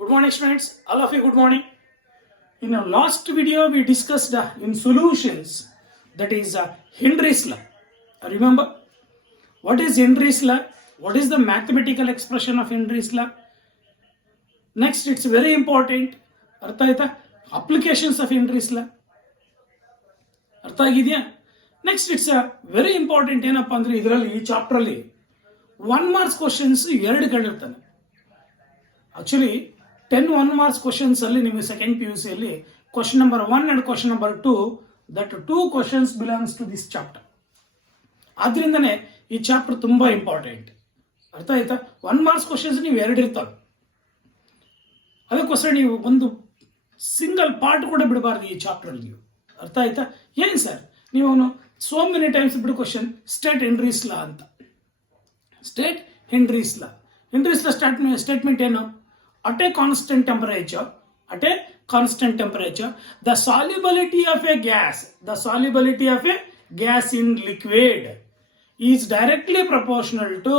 Good morning, students. All of you, good morning. In our last video, we discussed in solutions, that is Henry's law. Remember, what is Henry's law? What is the mathematical expression of Henry's law? Next, it's very important. ಅರ್ಥ ಆಯ್ತಾ? Applications of Henry's law. ಅರ್ಥ ಆಗಿದೆಯಾ? Next it's very important. ಏನಪ್ಪಾ ಅಂದ್ರೆ ಇದರಲ್ಲಿ ಈ chapter ಅಲ್ಲಿ 1 marks questions 2 ಕೇಳಿರ್ತಾನೆ. ಆಕ್ಚುಲಿ 10 1 ಮಾರ್ಕ್ಸ್ ಕ್ವಶನ್ಸ್ ಅಲ್ಲಿ ನಿಮಗೆ ಸೆಕೆಂಡ್ PUC ಅಲ್ಲಿ question number 1 and question number 2, that 2 questions belongs to this chapter. ಆದ್ರಿಂದನೇ ಈ ಚಾಪ್ಟರ್ ತುಂಬಾ ಇಂಪಾರ್ಟೆಂಟ್. ಅರ್ಥ ಆಯ್ತಾ? 1 ಮಾರ್ಕ್ಸ್ ಕ್ವಶನ್ಸ್ ನೀವು 2 ಇರ್ತಾವೆ. ಅದಕ್ಕೋಸ್ಕರ ನೀವು ಒಂದು ಸಿಂಗಲ್ ಪಾರ್ಟ್ ಕೂಡ ಬಿಡಬಾರ್ದು ಈ ಚಾಪ್ಟರ್ ಅಲ್ಲಿ. ನೀವು ಅರ್ಥ ಆಯ್ತಾ? ಏನ್ ಸರ್ ನೀವು ಸೋ ಮೆನಿ ಟೈಮ್ಸ್ ಬಿಡು ಕ್ವಶನ್ ಸ್ಟೇಟ್ ಹೆನ್ರೀಸ್ ಲಾ ಅಂತ. ಸ್ಟೇಟ್ ಹೆನ್ರೀಸ್ ಲಾ. ಹೆನ್ರೀಸ್ ಲಾ ಸ್ಟೇಟ್ಮೆಂಟ್ ಏನು? At a constant temperature, the solubility of a gas in liquid is directly proportional to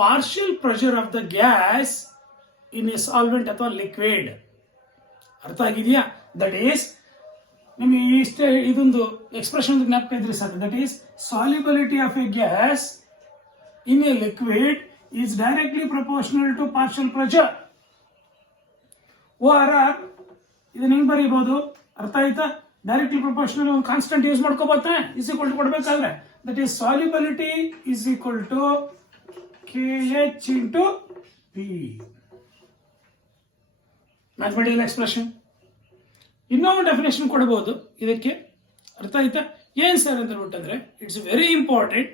partial pressure of the gas in a solvent ಅಥವಾ liquid. ಅರ್ಥ ಆಗಿದೆಯಾ? That is ನಿಮಗೆ ಇಷ್ಟೇ ಇದೊಂದು expression ಜ್ಞಾಪಕ ಇದ್ರೆ ಸಾಕು. That is solubility of a gas in a liquid is directly proportional to partial pressure. ORR ಇದನ್ನ ಹೆಂಗ್ ಬರೀಬಹುದು? ಅರ್ಥ ಆಯ್ತಾ? ಡೈರೆಕ್ಟ್ಲಿ ಪ್ರಪೋರ್ಷನಲ್ ಒಂದು ಕಾನ್ಸ್ಟೆಂಟ್ ಯೂಸ್ ಮಾಡ್ಕೋಬೋದ್ರೆ ಇಸ್ ಈಕ್ವಲ್ ಟು ಕೊಡ್ಬೇಕಾದ್ರೆ that is solubility is equal to KH into P. Mathematical expression. ಇನ್ನೊಂದು definition ಕೊಡಬಹುದು ಇದಕ್ಕೆ. ಅರ್ಥ ಆಯ್ತಾ? ಏನ್ ಸರ್ ಅಂತ ಹೇಳ್ಬಿಟ್ಟಂದ್ರೆ it's very important.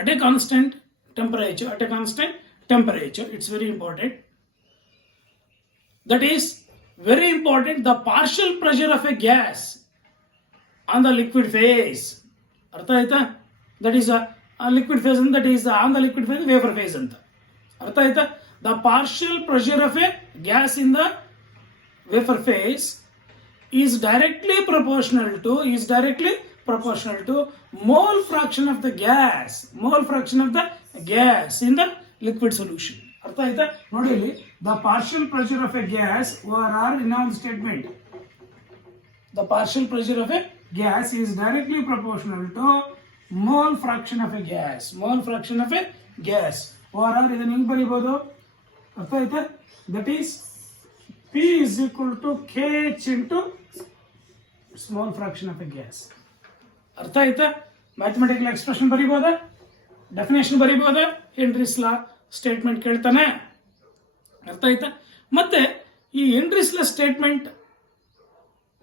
At a constant temperature it's very important. That is very important. The partial pressure of a gas on the liquid phase. Artha aita? That is a liquid phase, and that is on the liquid phase vapor phase anta. Artha aita? The partial pressure of a gas in the vapor phase is directly proportional to mole fraction of the gas in the liquid solution. ಅರ್ಥ ಆಯ್ತಾ? ನೋಡಿ ಇಲ್ಲಿ the partial pressure of a gas ORR in our statement. The partial pressure of a gas is directly proportional to mole fraction of a gas. ORR ಇದನ್ನ ಹೆಂಗ್ ಬರೀಬಹುದು? ಅರ್ಥ ಆಯ್ತಾ? That is P is equal to KH into small fraction of a gas. ಅರ್ಥ ಆಯ್ತಾ? Mathematical expression ಬರೀಬಹುದಾ? Definition ಬರೀಬಹುದಾ? Henry's law statement ಕೇಳ್ತಾನೆ. ಅರ್ಥ ಆಯ್ತಾ? ಮತ್ತೆ ಈ ಹೆನ್ರೀಸ್ ಲಾ ಸ್ಟೇಟ್ಮೆಂಟ್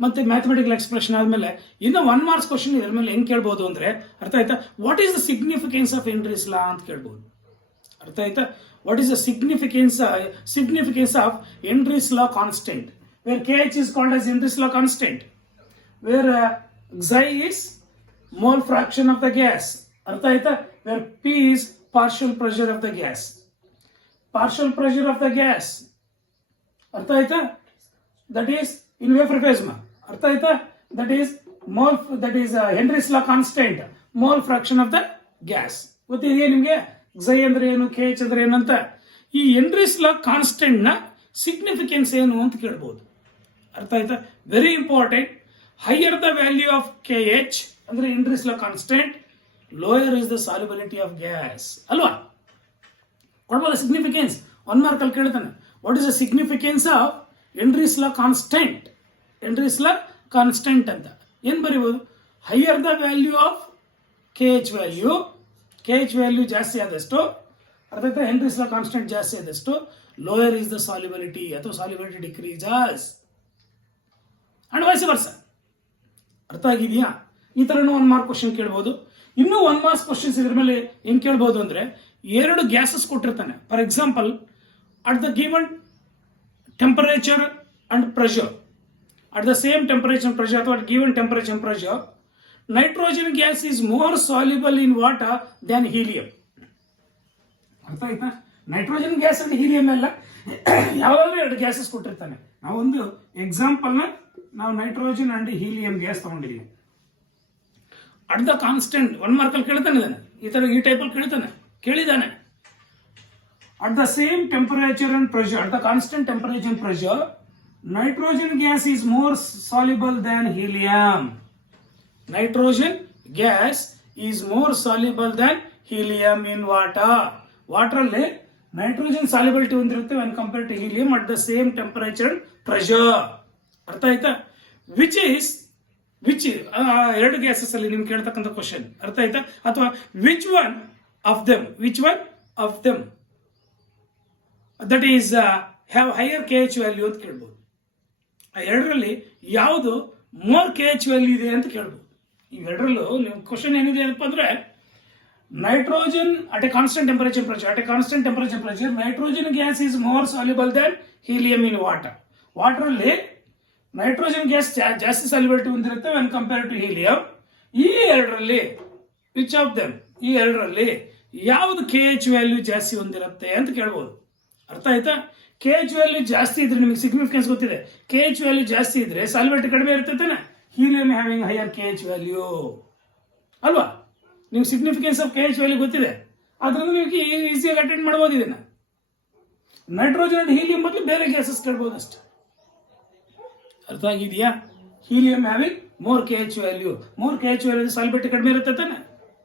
ಮತ್ತೆ ಮ್ಯಾಥಮೆಟಿಕಲ್ ಎಕ್ಸ್ಪ್ರೆಷನ್ ಆದ್ಮೇಲೆ ಇನ್ನು 1 ಮಾರ್ಕ್ಸ್ ಕ್ವಶನ್ ಇದ್ರ ಮೇಲೆ ಹೆಂಗ್ ಕೇಳ್ಬೋದು ಅಂದ್ರೆ, ಅರ್ಥ ಆಯ್ತಾ, what is the significance of Henry's law ಅಂತ ಕೇಳ್ಬೋದು. ಅರ್ಥ ಆಯ್ತಾ? What is the significance of Henry's law constant, where KH is called as Henry's law constant, where Xi is mole fraction of the gas. ಅರ್ಥ ಆಯ್ತಾ? Where P is partial pressure of the gas. ಅರ್ಥ ಆಯ್ತಾ? That is in vapour phase ಮಾ. ಅರ್ಥ ಆಯ್ತಾ? That is Henry's law constant, mole fraction of the gas. ಗೊತ್ತಿದೆಯಾ ನಿಮ್ಗೆ Xi ಅಂದ್ರೆ ಏನು, KH ಅಂದ್ರೆ ಏನು ಅಂತ? ಈ ಹೆನ್ರೀಸ್ ಲಾ ಕಾನ್ಸ್ಟೆಂಟ್ ನ ಸಿಗ್ನಿಫಿಕೆನ್ಸ್ ಏನು ಅಂತ ಕೇಳಬಹುದು. ಅರ್ಥ ಆಯ್ತಾ? Very important. Higher the value of KH ಅಂದ್ರೆ Henry's law constant, lower is the solubility of gas. ಅಲ್ವಾ? ಕೊಡ್ಬೋದ ಸಿಗ್ನಿಫಿಕೆನ್ಸ್? 1 ಮಾರ್ಕ್ ಅಲ್ಲಿ ಕೇಳ್ತಾನೆ. What is the significance of Henry's law constant ಅಂತ ಏನ್ ಬರೀಬಹುದು? Higher the value of KH value ಜಾಸ್ತಿ ಆದಷ್ಟು, ಅರ್ಥ ಆಯ್ತಾ, ಹೆನ್ರೀಸ್ ಲಾ ಕಾನ್ಸ್ಟೆಂಟ್ ಜಾಸ್ತಿ ಆದಷ್ಟು ಲೋಯರ್ ಇಸ್ ದ ಸಾಲ್ಯುಬಿಲಿಟಿ ಅಥವಾ ಸಾಲ್ಯುಬಿಲಿಟಿ ಡಿಕ್ರೀಸಸ್ ಅಂಡ್ ವೈಸ್ ವರ್ಸ. ಅರ್ಥ ಆಗಿದೆಯಾ? ಈ ತರನು 1 ಮಾರ್ಕ್ ಕ್ವಶನ್ ಕೇಳಬಹುದು. ಇನ್ನೂ 1 ಮಾರ್ಕ್ಸ್ ಕ್ವಶನ್ಸ್ ಇದ್ರ ಮೇಲೆ ಹೆಂಗ್ ಕೇಳಬಹುದು ಅಂದ್ರೆ, 2 ಗ್ಯಾಸಸ್ ಕೊಟ್ಟಿರ್ತಾನೆ. For example, at the given temperature and pressure, at the same temperature pressure ಅಥವಾ given temperature pressure, nitrogen gas is more soluble in water than helium. ಅರ್ಥ ಆಯ್ತಾ? ನೈಟ್ರೋಜನ್ ಗ್ಯಾಸ್ ಅಂಡ್ ಹೀಲಿಯಂ ಎಲ್ಲ ಯಾವಾಗಲೂ 2 ಗ್ಯಾಸಸ್ ಕೊಟ್ಟಿರ್ತಾನೆ. ನಾವೊಂದು example ನಾವು nitrogen and helium gas ತಗೊಂಡಿದ್ದೀವಿ. At the constant 1 mark ಅಲ್ಲಿ ಕೇಳ್ತಾನೆ. ಈ ತರ ಈ ಟೈಪ್ ಅಲ್ಲಿ ಕೇಳಿದಾನೆ. at the same temperature and pressure, at the constant temperature and pressure, nitrogen gas is more soluble than helium. Nitrogen gas is more soluble than helium in water. Water ಅಲ್ಲಿ nitrogen solubility ಹೊಂದಿರುತ್ತೆ when compared to helium at the same temperature and pressure. ಅರ್ಥ ಆಯ್ತಾ? which ಎರಡು gases ಅಲ್ಲಿ ನಿಮ್ಗೆ ಕೇಳ್ತಕ್ಕಂಥ question ಅರ್ಥ ಆಯ್ತಾ? ಅಥವಾ which one of them that is have higher KH value ಅಂತ ಕೇಳ್ಬೋದು. ಆ ಎರಡರಲ್ಲಿ ಯಾವುದು ಮೋರ್ KH ವ್ಯಾಲ್ಯೂ ಇದೆ ಅಂತ ಕೇಳ್ಬೋದು. ಇವೆರಡರಲ್ಲೂ ನೀವು ಕ್ವಶನ್ ಏನಿದೆ ಏನಪ್ಪ ಅಂದ್ರೆ nitrogen at a constant temperature pressure nitrogen gas is more soluble than helium in water. Water ಅಲ್ಲಿ ನೈಟ್ರೋಜನ್ ಗ್ಯಾಸ್ ಜಾಸ್ತಿ ಸಾಲ್ಯುಬಿಲಿಟಿ ಹೊಂದಿರುತ್ತೆ ವೆನ್ ಕಂಪೇರ್ ಟು ಹೀಲಿಯಂ. ಈ ಎರಡರಲ್ಲಿ ವಿಚ್ ಆಫ್ ದೆಮ್, ಈ ಎರಡರಲ್ಲಿ ಯಾವುದು KH ವ್ಯಾಲ್ಯೂ ಜಾಸ್ತಿ ಹೊಂದಿರುತ್ತೆ ಅಂತ ಕೇಳ್ಬೋದು. ಅರ್ಥ ಆಯ್ತಾ? KH ವ್ಯಾಲ್ಯೂ ಜಾಸ್ತಿ ಇದ್ರೆ ನಿಮಗೆ ಸಿಗ್ನಿಫಿಕೆನ್ಸ್ ಗೊತ್ತಿದೆ. KH ವ್ಯಾಲ್ಯೂ ಜಾಸ್ತಿ ಇದ್ರೆ ಸಾಲ್ಯುಬಿಲಿಟಿ ಕಡಿಮೆ ಇರುತ್ತೆ ತಾನೆ. Helium having higher KH value ಅಲ್ವಾ? ನೀವು ಸಿಗ್ನಿಫಿಕೆನ್ಸ್ ಆಫ್ KH ವ್ಯಾಲ್ಯೂ ಗೊತ್ತಿದೆ, ಆದ್ರಿಂದ ನೀವು ಈಸಿಯಾಗಿ ಅಟೆಂಡ್ ಮಾಡ್ಬೋದು ಇದನ್ನ. ನೈಟ್ರೋಜನ್ ಅಂಡ್ ಹೀಲಿಯಂ ಬದಲು ಬೇರೆ ಗ್ಯಾಸಸ್ ಕೇಳ್ಬೋದು ಅಷ್ಟೇ. ಅರ್ಥ ಆಗಿದೆಯಾ? Helium having more KH value solubility ಕಡಿಮೆ ಇರುತ್ತೆ ತಾನೆ,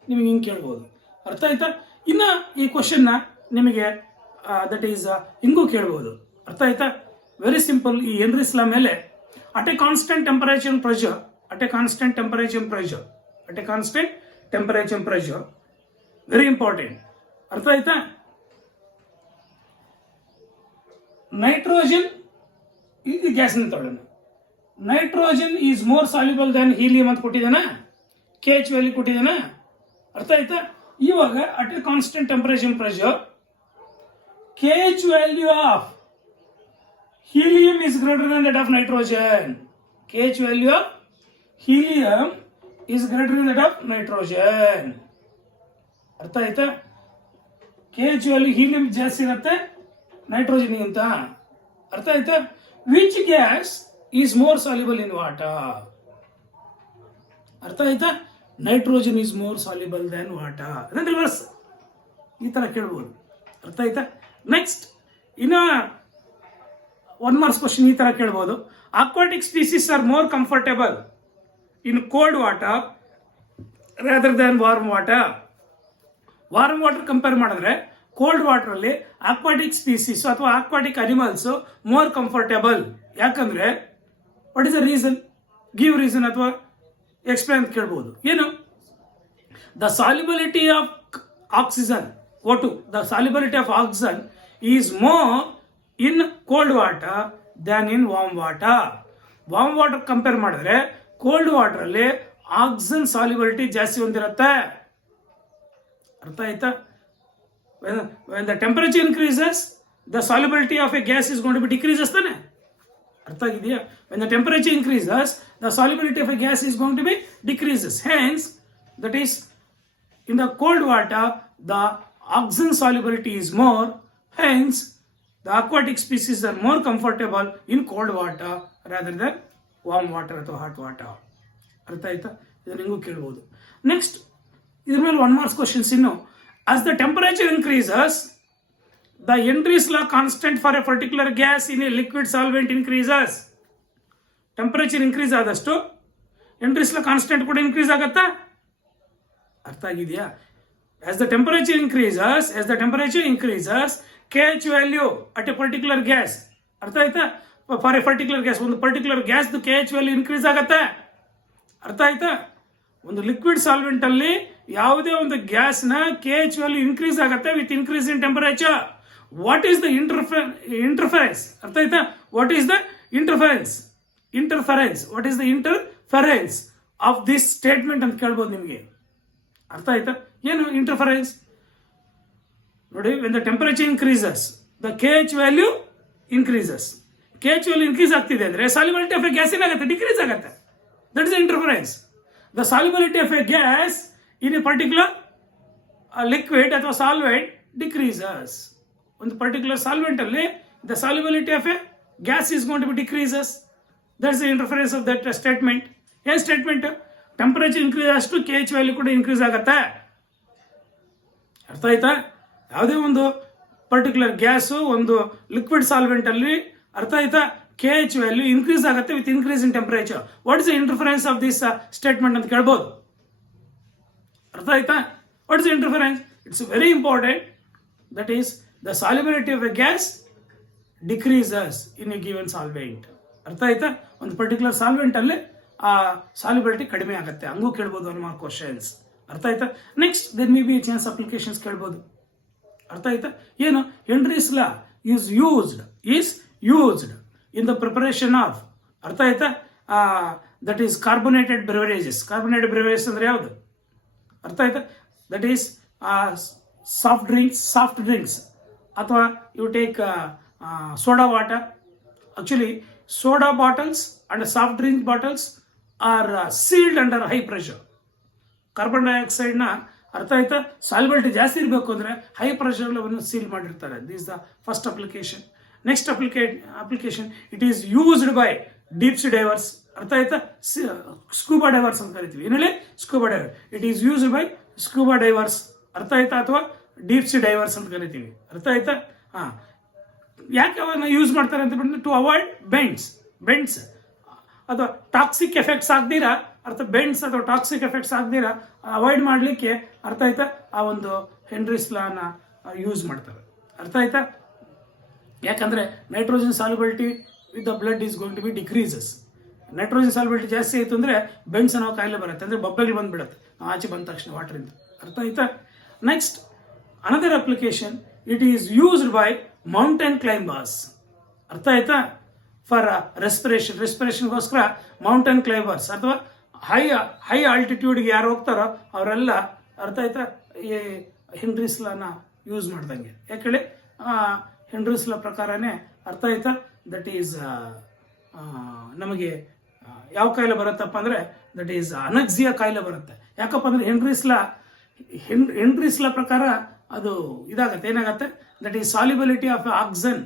ನಿಮಗೆ ಹಿಂಗೆ ಕೇಳ್ಬೋದು. ಅರ್ಥ ಆಯ್ತಾ? ಇನ್ನ ಈ ಕ್ವಶನ್ನ ನಿಮಗೆ ದಟ್ ಈಸ್ ಹಿಂಗೂ ಕೇಳ್ಬೋದು. ಅರ್ಥ ಆಯ್ತಾ? Very simple. ಈ ಹೆನ್ರೀಸ್ ಲಾ ಮೇಲೆ at a constant temperature pressure very important. ಅರ್ಥ ಆಯ್ತಾ? ನೈಟ್ರೋಜನ್ ಇದು ಗ್ಯಾಸ್ ತಗೊಳ್ಳೋಣ. Nitrogen is more soluble than helium ಅಂತ ಕೊಟ್ಟಿದ್ದಾನ, KH ವ್ಯಾಲ್ಯೂ ಕೊಟ್ಟಿದ್ದಾನ. ಅರ್ಥ ಆಯ್ತಾ? ಇವಾಗ at a constant temperature pressure KH value of helium is greater than that of nitrogen. KH value of helium is greater than that of nitrogen. ಅರ್ಥ ಆಯ್ತಾ? KH value helium ಜಾಸ್ತಿ ಇರುತ್ತೆ ನೈಟ್ರೋಜನ್ ಗಿಂತ. ಅರ್ಥ ಆಯ್ತಾ? Which gas is more soluble in water. ಅರ್ಥ ಆಯ್ತಾ? Nitrogen is more soluble than water. ಅದನ್ನ ರಿವರ್ಸ್ ಈ ತರ ಕೇಳ್ಬೋದು. ಅರ್ಥ ಆಯ್ತಾ? ನೆಕ್ಸ್ಟ್ ಇನ್ನ 1 ಮಾರ್ಕ್ಸ್ ಕ್ವಶನ್ ಈ ತರ ಕೇಳ್ಬೋದು. Aquatic species are more comfortable in cold water rather than warm water. Warm water compare ಮಾಡಿದ್ರೆ ಕೋಲ್ಡ್ ವಾಟರ್ ಅಲ್ಲಿ ಅಕ್ವಾಟಿಕ್ ಸ್ಪೀಸೀಸ್ ಅಥವಾ ಅಕ್ವಾಟಿಕ್ ಅನಿಮಲ್ಸ್ ಮೋರ್ ಕಂಫರ್ಟೇಬಲ್. ಯಾಕಂದ್ರೆ what is the reason? Give reason ಅಥವಾ explain ಅಂತ ಕೇಳ್ಬೋದು. ಏನು? The solubility of oxygen O2, the solubility of oxygen is more in cold water than in warm water. Warm water compare ಮಾಡಿದ್ರೆ cold water ಅಲ್ಲಿ oxygen solubility ಜಾಸ್ತಿ ಹೊಂದಿರುತ್ತೆ. ಅರ್ಥ ಆಯ್ತಾ? when the temperature increases the solubility of a gas is going to be decreases ತಾನೆ. ಅರ್ಥ ಆಗಿದೆಯಾ? when the temperature increases the solubility of a gas is going to be decreases. Hence that is in the cold water the oxygen solubility is more, hence the aquatic species are more comfortable in cold water rather than warm water ಅಥವಾ hot water. ಅರ್ಥ ಆಯ್ತಾ? ಇದನ್ನ ನಿಮಗೂ ಕೇಳ್ಬೋದು. Next ಇದ್ರ ಮೇಲೆ 1 marks questions ಇನ್ನು. as the temperature increases the Henry's law constant for a particular gas in a liquid solvent increases. Temperature increase ಆದಷ್ಟು Henry's law ಕಾನ್ಸ್ಟೆಂಟ್ ಕೂಡ ಇನ್ಕ್ರೀಸ್ ಆಗುತ್ತಾ? ಅರ್ಥ ಆಗಿದೆಯಾ? As the temperature increases, KH value at a particular gas, ಅರ್ಥ ಆಯ್ತಾ? For A particular gas, ಒಂದು particular gas KH value increase ಆಗುತ್ತೆ. ಅರ್ಥ ಆಯ್ತಾ? ಒಂದು ಲಿಕ್ವಿಡ್ ಸಾಲ್ವೆಂಟ್ ಅಲ್ಲಿ ಯಾವುದೇ ಒಂದು ಗ್ಯಾಸ್ ನ KH ವ್ಯಾಲ್ಯೂ ಇನ್ಕ್ರೀಸ್ ಆಗುತ್ತೆ with increase in temperature. What is the interference? ಅರ್ಥ ಆಯ್ತಾ? What is the interference of this statement ಅಂತ ಕೇಳ್ಬೋದು ನಿಮಗೆ. ಅರ್ಥ ಆಯ್ತಾ? ಏನು ಇಂಟರ್ಫರೆನ್ಸ್? ನೋಡಿ, when the temperature increases the KH value increases. KH value increase ಆಗ್ತಿದೆ ಅಂದ್ರೆ solubility of a gas ಏನಾಗುತ್ತೆ? ಡಿಕ್ರೀಸ್ ಆಗುತ್ತೆ. That is the interference. The solubility of a gas in a particular liquid ಅಥವಾ solvent decreases. ಒಂದು particular solvent ಅಲ್ಲಿ the solubility of a gas is going to be decreases. That's the interference of that statement. ಏನ್ statement? Temperature increase ಅಷ್ಟು KH value ಕೂಡ increase ಆಗುತ್ತೆ. ಅರ್ಥ ಆಯ್ತಾ? ಯಾವುದೇ ಒಂದು ಪರ್ಟಿಕ್ಯುಲರ್ ಗ್ಯಾಸು ಒಂದು ಲಿಕ್ವಿಡ್ ಸಾಲ್ವೆಂಟ್ ಅಲ್ಲಿ ಅರ್ಥ ಆಯ್ತಾ KH ವ್ಯಾಲ್ಯೂ ಇನ್ಕ್ರೀಸ್ ಆಗುತ್ತೆ with increase in temperature. What is the interference of this statement ಅಂತ ಕೇಳ್ಬೋದು. ಅರ್ಥ ಆಯ್ತಾ? What is interference? It's very important. That is the solubility of a gas decreases in a given solvent. ಅರ್ಥ ಆಯ್ತಾ? ಒಂದು particular solvent ಅಲ್ಲಿ ಆ solubility ಕಡಿಮೆ ಆಗುತ್ತೆ. ಹಂಗೂ ಕೇಳ್ಬೋದು 1 ಮಾರ್ಕ್ ಕ್ವಶನ್ಸ್. ಅರ್ಥ ಆಯ್ತಾ? Next there may be a chance applications ಕೇಳ್ಬೋದು. ಅರ್ಥ ಆಯ್ತಾ? ಏನು? Henry's law is used in the preparation of, ಅರ್ಥ ಆಯ್ತಾ, that is carbonated beverages. Carbonated beverages ಅಂದ್ರೆ ಯಾವುದು? ಅರ್ಥ ಆಯ್ತಾ? ದಟ್ ಈಸ್ ಸಾಫ್ಟ್ ಡ್ರಿಂಕ್ಸ್ ಅಥವಾ you take soda water. Actually soda bottles and soft drink bottles are sealed under high pressure. Carbon dioxide ನ ಅರ್ಥ ಆಯ್ತಾ ಸಾಲ್ಯುಬಿಲಿಟಿ ಜಾಸ್ತಿ ಇರಬೇಕು ಅಂದ್ರೆ ಹೈ ಪ್ರೆಷರ್ ಅನ್ನು ಸೀಲ್ ಮಾಡಿರ್ತಾರೆ. This the first application. Next application it is used by deep sea divers. ಅರ್ಥ ಆಯ್ತಾ? ಸ್ಕೂಬಾ ಡೈವರ್ಸ್ ಅಂತ ಕರಿತೀವಿ. ಏನೇಳಿ? Scuba diver. It is used by scuba divers. ಅರ್ಥ ಆಯ್ತಾ? ಅಥವಾ ಡೀಪ್ ಸಿ ಡೈವರ್ಸ್ ಅಂತ ಕರಿತೀವಿ. ಅರ್ಥ ಆಯ್ತಾ? ಯಾಕೆ ಅವನ್ನ ಯೂಸ್ ಮಾಡ್ತಾರೆ ಅಂತ ಬಿಟ್ಟು ಟು ಅವಾಯ್ಡ್ ಬೆಂಡ್ಸ್ ಅಥವಾ ಟಾಕ್ಸಿಕ್ ಎಫೆಕ್ಟ್ಸ್ ಆಗದಿರಾ, ಅರ್ಥ ಬೆಂಡ್ಸ್ ಅಥವಾ ಟಾಕ್ಸಿಕ್ ಎಫೆಕ್ಟ್ಸ್ ಆಗದಿರಾ ಅವಾಯ್ಡ್ ಮಾಡಲಿಕ್ಕೆ, ಅರ್ಥ ಆಯ್ತಾ, ಆ ಒಂದು ಹೆನ್ರೀಸ್ ಲಾನ ಯೂಸ್ ಮಾಡ್ತಾರೆ. ಅರ್ಥ ಆಯ್ತಾ? ಯಾಕಂದ್ರೆ nitrogen solubility with the blood is going to be decreases. Nitrogen solubility ಜಾಸ್ತಿ ಆಯಿತು ಅಂದ್ರೆ ಬೆಂಡ್ಸ್ ಅನ್ನೋ ಕಾಯಿಲೆ ಬರುತ್ತೆ, ಅಂದ್ರೆ ಬಬ್ಬೆಗಳು ಬಂದ್ಬಿಡುತ್ತೆ ಆಚೆ ಬಂದ ತಕ್ಷಣ ವಾಟರಿಂದ. ಅರ್ಥ ಆಯ್ತಾ? Next another application, it is used by mountain climbers. ಅರ್ಥ ಆಯ್ತಾ? ಫಾರ್ ರೆಸ್ಪಿರೇಷನ್ಗೋಸ್ಕರ ಮೌಂಟೇನ್ ಕ್ಲೈಂಬರ್ಸ್ ಅಥವಾ ಹೈ ಆಲ್ಟಿಟ್ಯೂಡ್ಗೆ ಯಾರು ಹೋಗ್ತಾರೋ ಅವರೆಲ್ಲ, ಅರ್ಥ ಆಯ್ತಾ, ಈ ಹೆನ್ರೀಸ್ ಲಾನ ಯೂಸ್ ಮಾಡ್ದಂಗೆ. ಯಾಕೇಳಿ? ಹೆನ್ರೀಸ್ ಲಾ ಪ್ರಕಾರನೇ, ಅರ್ಥ ಆಯ್ತಾ, ದಟ್ ಈಸ್ ನಮಗೆ ಯಾವ ಕಾಯಿಲೆ ಬರುತ್ತಪ್ಪ ಅಂದ್ರೆ ದಟ್ ಈಸ್ ಅನಕ್ಸಿಯಾ ಕಾಯಿಲೆ ಬರುತ್ತೆ. ಯಾಕಪ್ಪ ಅಂದ್ರೆ ಹೆನ್ರೀಸ್ ಲಾ ಪ್ರಕಾರ ಅದು ಇದಾಗತ್ತೆ. ಏನಾಗತ್ತೆ? That is solubility of oxygen.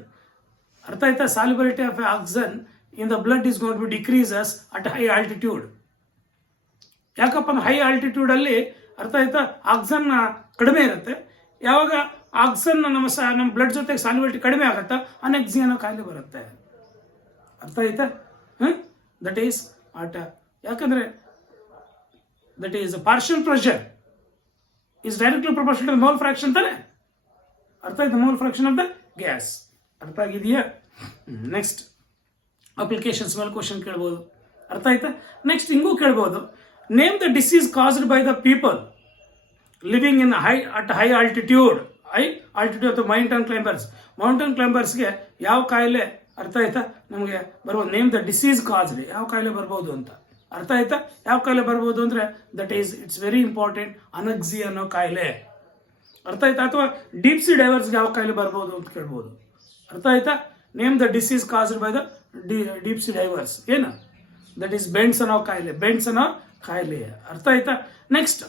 ಅರ್ಥ ಆಯ್ತಾ? Solubility of oxygen in the blood is going to be decreases at high altitude. ಯಾಕಪ್ಪ ಅಂದ್ರೆ ಹೈ ಆಲ್ಟಿಟ್ಯೂಡ್ ಅಲ್ಲಿ, ಅರ್ಥ ಆಯ್ತಾ, ಆಕ್ಸಿಜನ್ ಕಡಿಮೆ ಇರುತ್ತೆ. ಯಾವಾಗ ಆಕ್ಸಿಜನ್ ನಮ್ಮ ಬ್ಲಡ್ ಜೊತೆಗೆ ಸಾಲ್ಯುಬಿಲಿಟಿ ಕಡಿಮೆ ಆಗುತ್ತಾ ಅನೆಕ್ಸಿಯಾ ಅನ್ನೋ ಕಾಯಿಲೆ ಬರುತ್ತೆ. ಅರ್ಥ ಆಯ್ತಾ? ದಟ್ ಈಸ್ ಯಾಕಂದ್ರೆ that is partial pressure is directly proportional to the mole fraction ತಾನೆ. ಅರ್ಥ ಆಯ್ತು? Mole fraction of the gas. ಅರ್ಥ ಆಗಿದೆಯಾ? ನೆಕ್ಸ್ಟ್ ಅಪ್ಲಿಕೇಶನ್ಸ್ ಮೇಲೆ ಕ್ವಶನ್ ಕೇಳ್ಬೋದು. ಅರ್ಥ ಆಯ್ತಾ? ನೆಕ್ಸ್ಟ್ ಹಿಂಗೂ ಕೇಳ್ಬೋದು, name the disease caused by the people living in high altitude ಅಥವಾ ಮೌಂಟೇನ್ ಕ್ಲೈಂಬರ್ಸ್ಗೆ ಯಾವ ಕಾಯಿಲೆ, ಅರ್ಥ ಆಯ್ತಾ, ನಮಗೆ ಬರ್ಬೋದು. ನೇಮ್ ದ ಡಿಸೀಸ್ ಕಾಸ್ಡ್, ಯಾವ ಕಾಯಿಲೆ ಬರ್ಬೋದು ಅಂತ. ಅರ್ಥ ಆಯ್ತಾ? ಯಾವ ಕಾಯಿಲೆ ಬರ್ಬೋದು ಅಂದ್ರೆ that is it's very important, anoxia ಅನ್ನೋ ಕಾಯಿಲೆ. ಅರ್ಥ ಆಯ್ತಾ? ಅಥವಾ ಡೀಪ್ ಸಿ ಡೈವರ್ಸ್ಗೆ ಯಾವ ಕಾಯಿಲೆ ಬರ್ಬೋದು ಅಂತ ಕೇಳ್ಬೋದು. ಅರ್ಥ ಆಯ್ತಾ? Name the disease caused by the deep sea divers. ಏನು? ದಟ್ ಈಸ್ ಬೆಂಡ್ಸ್ ಅನ್ನೋ ಕಾಯಿಲೆ. ಅರ್ಥ ಆಯ್ತಾ? ನೆಕ್ಸ್ಟ್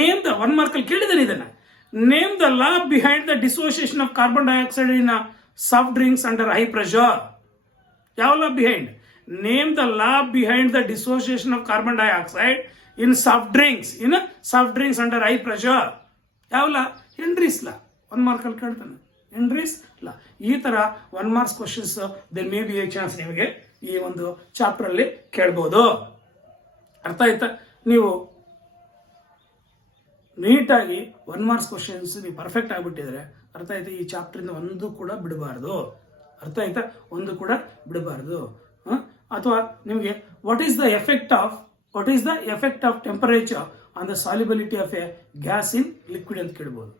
ನೇಮ್ ದ 1 ಮಾರ್ಕ್ ಅಲ್ಲಿ ಕೇಳಿದಾನೆ ಇದನ್ನ. Name the law behind the dissociation of carbon dioxide in soft drinks under high pressure. ಯಾವ ಲಾ behind? Name the law behind the dissociation of carbon dioxide in soft drinks under high pressure. ಯಾವ ಲಾ? Henry's ಲಾ. 1 mark ಅಲ್ಲಿ ಕೇಳ್ತಾನೆ, Henry's ಲಾ. ಈ ತರ 1 marks questions there may be a chance ನಿಮಗೆ ಈ ಒಂದು chapter ಅಲ್ಲಿ ಕೇಳ್ಬೋದು. ಅರ್ಥ ಆಯ್ತಾ? ನೀವು ನೀಟಾಗಿ 1 ಮಾರ್ಕ್ಸ್ ಕ್ವಶನ್ಸ್ ನೀವು ಪರ್ಫೆಕ್ಟ್ ಆಗ್ಬಿಟ್ಟಿದ್ರೆ, ಅರ್ಥ ಆಯ್ತಾ, ಈ ಚಾಪ್ಟರ್ ಇಂದ ಒಂದು ಕೂಡ ಬಿಡಬಾರ್ದು. ಅರ್ಥ ಆಯ್ತಾ? ಒಂದು ಕೂಡ ಬಿಡಬಾರ್ದು. ಅಥವಾ ನಿಮಗೆ what is the effect of temperature on the solubility of a gas in liquid ಅಂತ ಕೇಳ್ಬೋದು.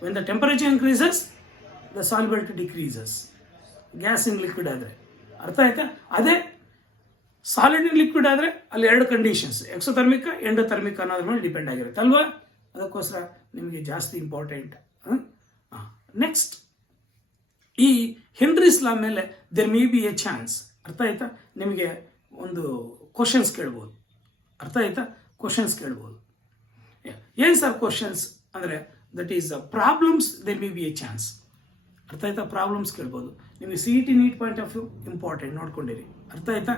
When the temperature increases the solubility decreases. Gas in liquid ಆದರೆ, ಅರ್ಥ ಆಯ್ತಾ? ಅದೇ ಸಾಲಿಡ್ ಇನ್ ಲಿಕ್ವಿಡ್ ಆದರೆ ಅಲ್ಲಿ 2 ಕಂಡೀಷನ್ಸ್, ಎಕ್ಸೋಥರ್ಮಿಕ್ ಎಂಡೋಥರ್ಮಿಕ್ ಅನ್ನೋದ್ರ ಮೇಲೆ ಡಿಪೆಂಡ್ ಆಗಿರುತ್ತೆ ಅಲ್ವಾ? ಅದಕ್ಕೋಸ್ಕರ ನಿಮಗೆ ಜಾಸ್ತಿ ಇಂಪಾರ್ಟೆಂಟ್. ನೆಕ್ಸ್ಟ್ ಈ ಹೆನ್ರೀಸ್ ಲಾ ಮೇಲೆ there may be a chance, ಅರ್ಥ ಆಯ್ತಾ, ನಿಮಗೆ ಒಂದು ಕ್ವಶನ್ಸ್ ಕೇಳ್ಬೋದು. ಅರ್ಥ ಆಯ್ತಾ? ಕ್ವಶನ್ಸ್ ಕೇಳ್ಬೋದು. ಏನು ಸರ್ ಕ್ವಶನ್ಸ್ ಅಂದರೆ that is problems there may be a chance. ಅರ್ಥ ಆಯ್ತಾ? ಪ್ರಾಬ್ಲಮ್ಸ್ ಕೇಳ್ಬೋದು. ನಿಮಗೆ CET NEET point of view important ನೋಡ್ಕೊಂಡಿರಿ. ಅರ್ಥ ಆಯ್ತಾ?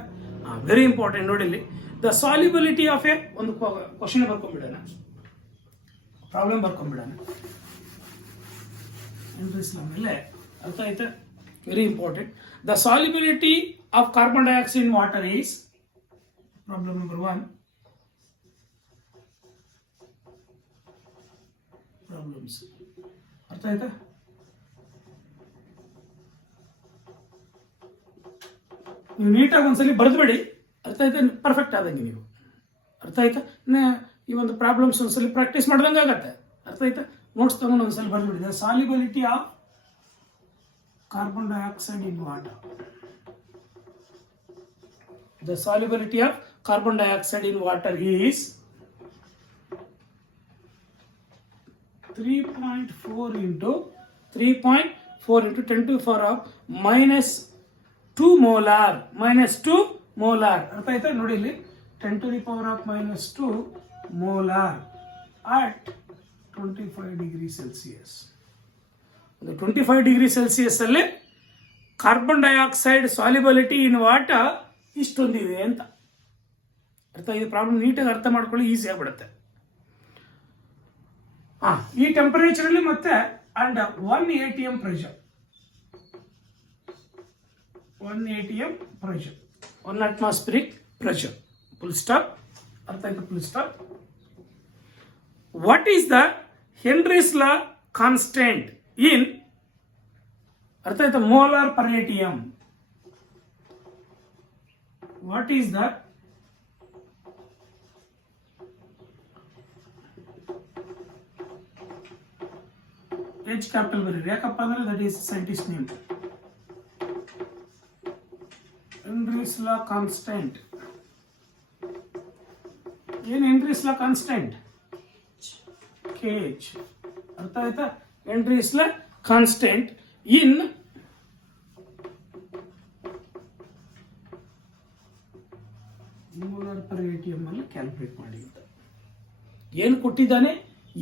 Very important. ನೋಡಿಲ್ಲಿ ದ ಸಾಲ್ಯುಬಿಲಿಟಿ ಆಫ್ ಎ ಒಂದು ಕ್ವಶನ್ ಬರ್ಕೊಂಡ್ಬಿಡೋಣ, ಪ್ರಾಬ್ಲಮ್ ಬರ್ಕೊಂಡ್ಬಿಡೋಣ. ಹೆನ್ರೀಸ್ ಲಾ ಮೇಲೆ ಅರ್ಥ ಆಯ್ತಾ? Very important. The solubility of carbon dioxide in water is problem number 1. Problems ಅರ್ಥ ಆಯ್ತಾ? ನೀವು ನೀಟಾಗಿ ಒಂದ್ಸಲಿ ಬರೆದ್ಬೇಡಿ, ಅರ್ಥ ಆಯ್ತಾ? ಪರ್ಫೆಕ್ಟ್ ಆದಂಗೆ ನೀವು, ಅರ್ಥ ಆಯ್ತಾ? ಈ ಒಂದು ಪ್ರಾಬ್ಲಮ್ಸ್ ಒಂದ್ಸಲಿ ಪ್ರಾಕ್ಟೀಸ್ ಮಾಡ್ದಂಗೆ ಆಗತ್ತೆ, ಅರ್ಥ ಆಯ್ತಾ? ನೋಟ್ಸ್ ತಗೊಂಡು ಒಂದ್ಸಲಿ ಬರೆದ್ಬಿಡಿ. The solubility of carbon dioxide in water. The solubility of carbon dioxide in water is 3.4 into 10 to the power of -2 molar. -2 molar. ಅರ್ಥ ಆಯ್ತಾ? ನೋಡಿ ಇಲ್ಲಿ 10 to the power of -2 molar at 25 degrees Celsius. 25 degrees Celsius ಅಲ್ಲಿ carbon dioxide solubility in water ಇಷ್ಟೊಂದಿದೆ ಅಂತ ಅರ್ಥ. ಇದು problem ನೀಟಾಗಿ ಅರ್ಥ ಮಾಡ್ಕೊಳ್ಳಿ, ಈಸಿ ಆಗಿಬಿಡುತ್ತೆ. ಈ ಟೆಂಪರೇಚರ್ ಅಲ್ಲಿ ಮತ್ತೆ and 1 atm pressure, 1 atm pressure, 1 atmospheric pressure. Full stop. ಅರ್ಥ ಆಯ್ತು? Full stop. What is the Henry's law constant in, ಅರ್ಥ ಆಯ್ತಾ, molar per atm? What is the H capital ಬರೀರಿ, ಯಾಕಪ್ಪ ಅಂದ್ರೆ that is scientist name. Henry's law constant. ಏನು Henry's law constant? KH. ಅರ್ಥ ಆಯ್ತಾ? Henry's law constant in molar per atm ಅಲ್ಲಿ calculate ಮಾಡಿ ಅಂತ. ಏನು ಕೊಟ್ಟಿದ್ದಾನೆ,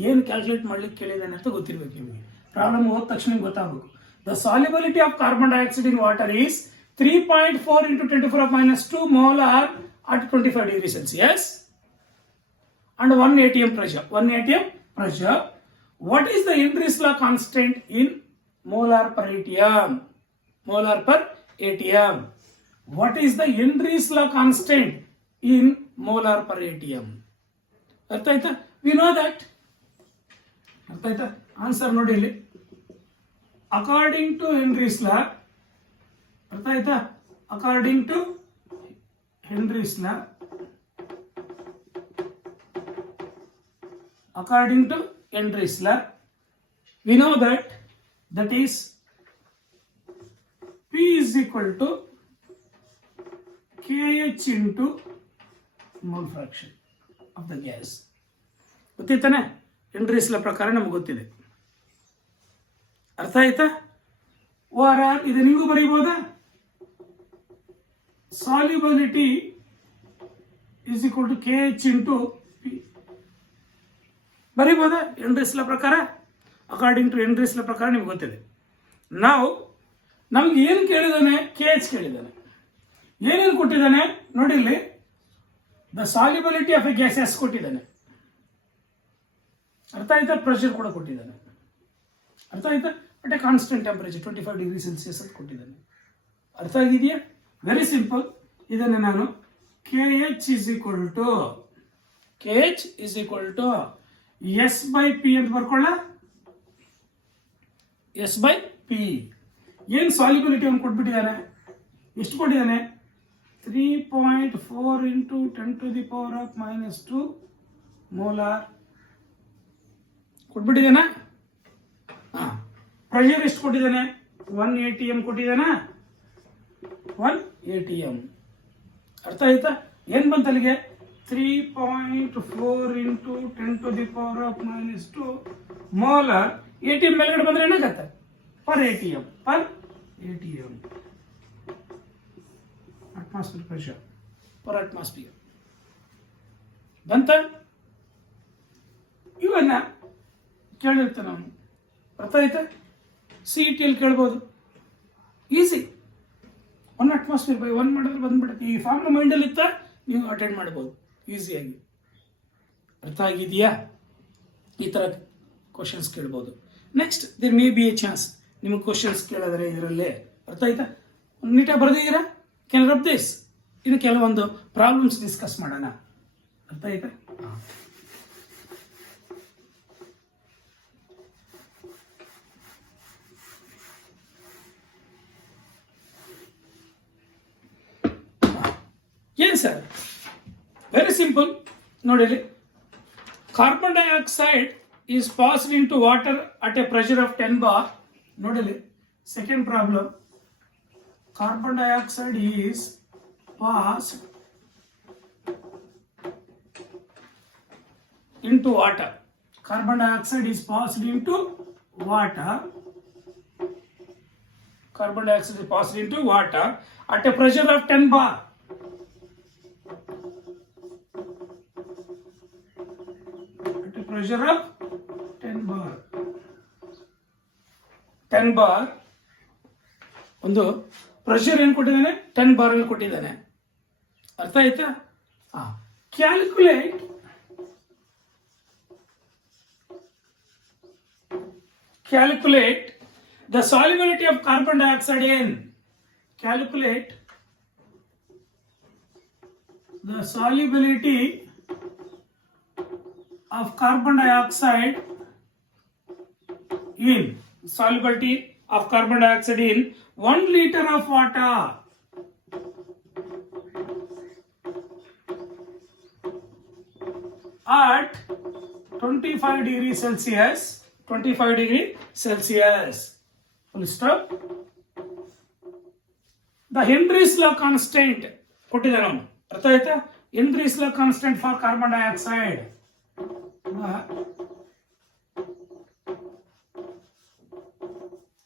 ಏನು ಕ್ಯಾಲ್ಕುಲೇಟ್ ಮಾಡ್ಲಿಕ್ಕೆ ಕೇಳಿದ್ದಾನೆ ಅಂತ ಗೊತ್ತಿರ್ಬೇಕು ನಿಮಗೆ. ಪ್ರಾಬ್ಲಮ್ ಹೋದ ತಕ್ಷಣ ಗೊತ್ತಾಗಬೇಕು. The solubility of carbon dioxide in water is 3.4 into 10 to the power of -2 molar at 25 degrees Celsius and 1 atm pressure. 1 atm pressure. What is the Henry's law constant in molar per atm? Molar per atm. What is the Henry's law constant in molar per atm? ಅರ್ಥ ಆಯ್ತಾ? We know that. ಅರ್ಥ ಆಯ್ತಾ? Answer ನೋಡಿ ಇಲ್ಲಿ. According to Henry's law, ಅರ್ಥ ಆಯ್ತಾ? According to Henry's law, according to Henry's law, we know that is P is equal to KH into mole fraction of the gas. ಗೊತ್ತಿತ್ತಾನೆ? Henry's law ಪ್ರಕಾರ ನಮ್ಗೆ ಗೊತ್ತಿದೆ. ಅರ್ಥ ಆಯ್ತಾ? ಇದು ನೀವು ಬರೀಬಹುದಾ? Solubility is equal to KH into P. ಬರೀಬಹುದಾ ಹೆನ್ರೀಸ್ ಲಾ ಪ್ರಕಾರ? ಅಕಾರ್ಡಿಂಗ್ ಟು ಹೆನ್ರೀಸ್ ಲಾ ಪ್ರಕಾರ ನಿಮ್ಗೆ ಗೊತ್ತಿದೆ. ನಾವು ನಮ್ಗೆ ಏನು ಕೇಳಿದಾನೆ? KH ಕೇಳಿದ್ದಾನೆ. ಏನೇನು ಕೊಟ್ಟಿದ್ದಾನೆ ನೋಡಿ ಇಲ್ಲಿ. The solubility of A gases ಕೊಟ್ಟಿದ್ದಾನೆ. ಅರ್ಥ ಆಯ್ತಾ? ಪ್ರೆಷರ್ ಕೂಡ ಕೊಟ್ಟಿದ್ದಾನೆ. ಅರ್ಥ ಆಯ್ತಾ? But constant temperature 25 degree Celsius ಅಂತ ಕೊಟ್ಟಿದ್ದಾನೆ. ಅರ್ಥ ಆಗಿದೆಯಾ? Very simple. ಇದನ್ನು ನಾನು KH is equal to S by P ಅಂತ ಬರ್ಕೊಳ್ಳ. S by P. ಏನು ಸಾಲ್ಯುಬಿಲಿಟಿ ಅವನು ಕೊಟ್ಬಿಟ್ಟಿದ್ದಾನೆ? ಎಷ್ಟು ಕೊಟ್ಟಿದ್ದಾನೆ? 3.4 into 10 to the power of -2 molar ಕೊಟ್ಬಿಟ್ಟಿದ್ದಾನೆ. ಪ್ರೆಷರ್ ಎಷ್ಟು ಕೊಟ್ಟಿದ್ದಾನೆ? 1 atm ಕೊಟ್ಟಿದ್ದಾನ. 1 atm. ಅರ್ಥ ಆಯ್ತಾ? ಏನ್ ಬಂತ ಅಲ್ಲಿಗೆ? 3.4 into 10 to the power of -2 molar. atm ಮೇಲ್ಗಡೆ ಬಂದ್ರೆ ಏನಾಗತ್ತೆ? Per atm. atmosphere pressure per atmosphere ಬಂತ. ಇವನ್ನ ಕೇಳಿರ್ತಾನೆ ಅವನು. ಅರ್ಥ ಆಯ್ತಾ? CET ಅಲ್ಲಿ ಕೇಳ್ಬೋದು. ಈಸಿ. 1 atmosphere by 1 ಮಾಡಿದ್ರೆ ಬಂದ್ಬಿಡುತ್ತೆ. ಈ ಫಾರ್ಮುಲಾ ಮೈಂಡಲ್ಲಿ ಇತ್ತ ನೀವು ಅಟೆಂಡ್ ಮಾಡ್ಬೋದು ಈಸಿಯಾಗಿ. ಅರ್ಥ ಆಗಿದೆಯಾ? ಈ ಥರ ಕ್ವಶನ್ಸ್ ಕೇಳ್ಬೋದು. Next there may be a chance ನಿಮಗೆ ಕ್ವಶನ್ಸ್ ಕೇಳಿದ್ರೆ ಇದರಲ್ಲೇ ಅರ್ಥ ಆಯ್ತಾ, ನೀಟಾಗಿ ಬರೆದಿದ್ದೀರಾ ಕೆನ್ ರಬ್ ದಿಸ್. ಇನ್ನು ಕೆಲವೊಂದು ಪ್ರಾಬ್ಲಮ್ಸ್ ಡಿಸ್ಕಸ್ ಮಾಡೋಣ, ಅರ್ಥ ಆಯ್ತಾ. ಏನು ಸರ್, ವೆರಿ ಸಿಂಪಲ್ ನೋಡಿ. Carbon dioxide is passed into water at a pressure of 10 bar. Nodali, second problem, carbon dioxide is passed into water. Carbon dioxide is passed into water. Carbon dioxide is passed into water at a pressure of 10 bar. At a pressure of 10 bar. 10 bar ಒಂದು pressure ಏನು ಕೊಟ್ಟಿದ್ದಾನೆ, 10 bar ಅಲ್ಲಿ ಕೊಟ್ಟಿದ್ದಾನೆ, ಅರ್ಥ ಆಯ್ತಾ. Calculate the solubility of carbon dioxide in. Calculate the solubility of carbon dioxide in 1 liter of water. At 25 degrees Celsius. 25 degree Celsius. Full stop. The Henry's law constant ಕೊಟ್ಟಿದ್ದಾರೆ ನಾವು, ಅರ್ಥ ಆಯ್ತಾ. Henry's law constant for carbon dioxide.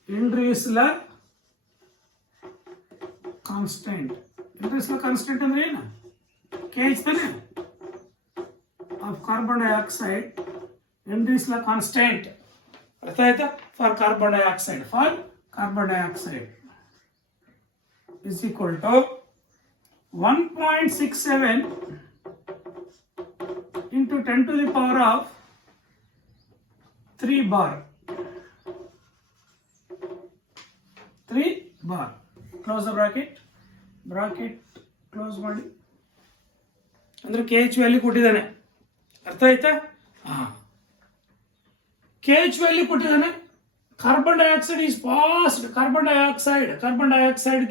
Henry's law constant. Henry's law constant ಅಂದ್ರೆ ಏನು? KH ತಾನೆ of carbon dioxide. Henry's law constant ಅರ್ಥ ಆಯ್ತಾ, for carbon dioxide is equal to 1.67 into 10 to the power of 3 bar. 3 bar. Close the bracket close ಮಾಡಿ. ಅಂದ್ರೆ KH value ಕೊಟ್ಟಿದ್ದಾನೆ, ಅರ್ಥ ಆಯ್ತಾ. KH ವ್ಯಾಲ್ಯೂ ಕೊಟ್ಟಿದ್ದಾನೆ. Carbon dioxide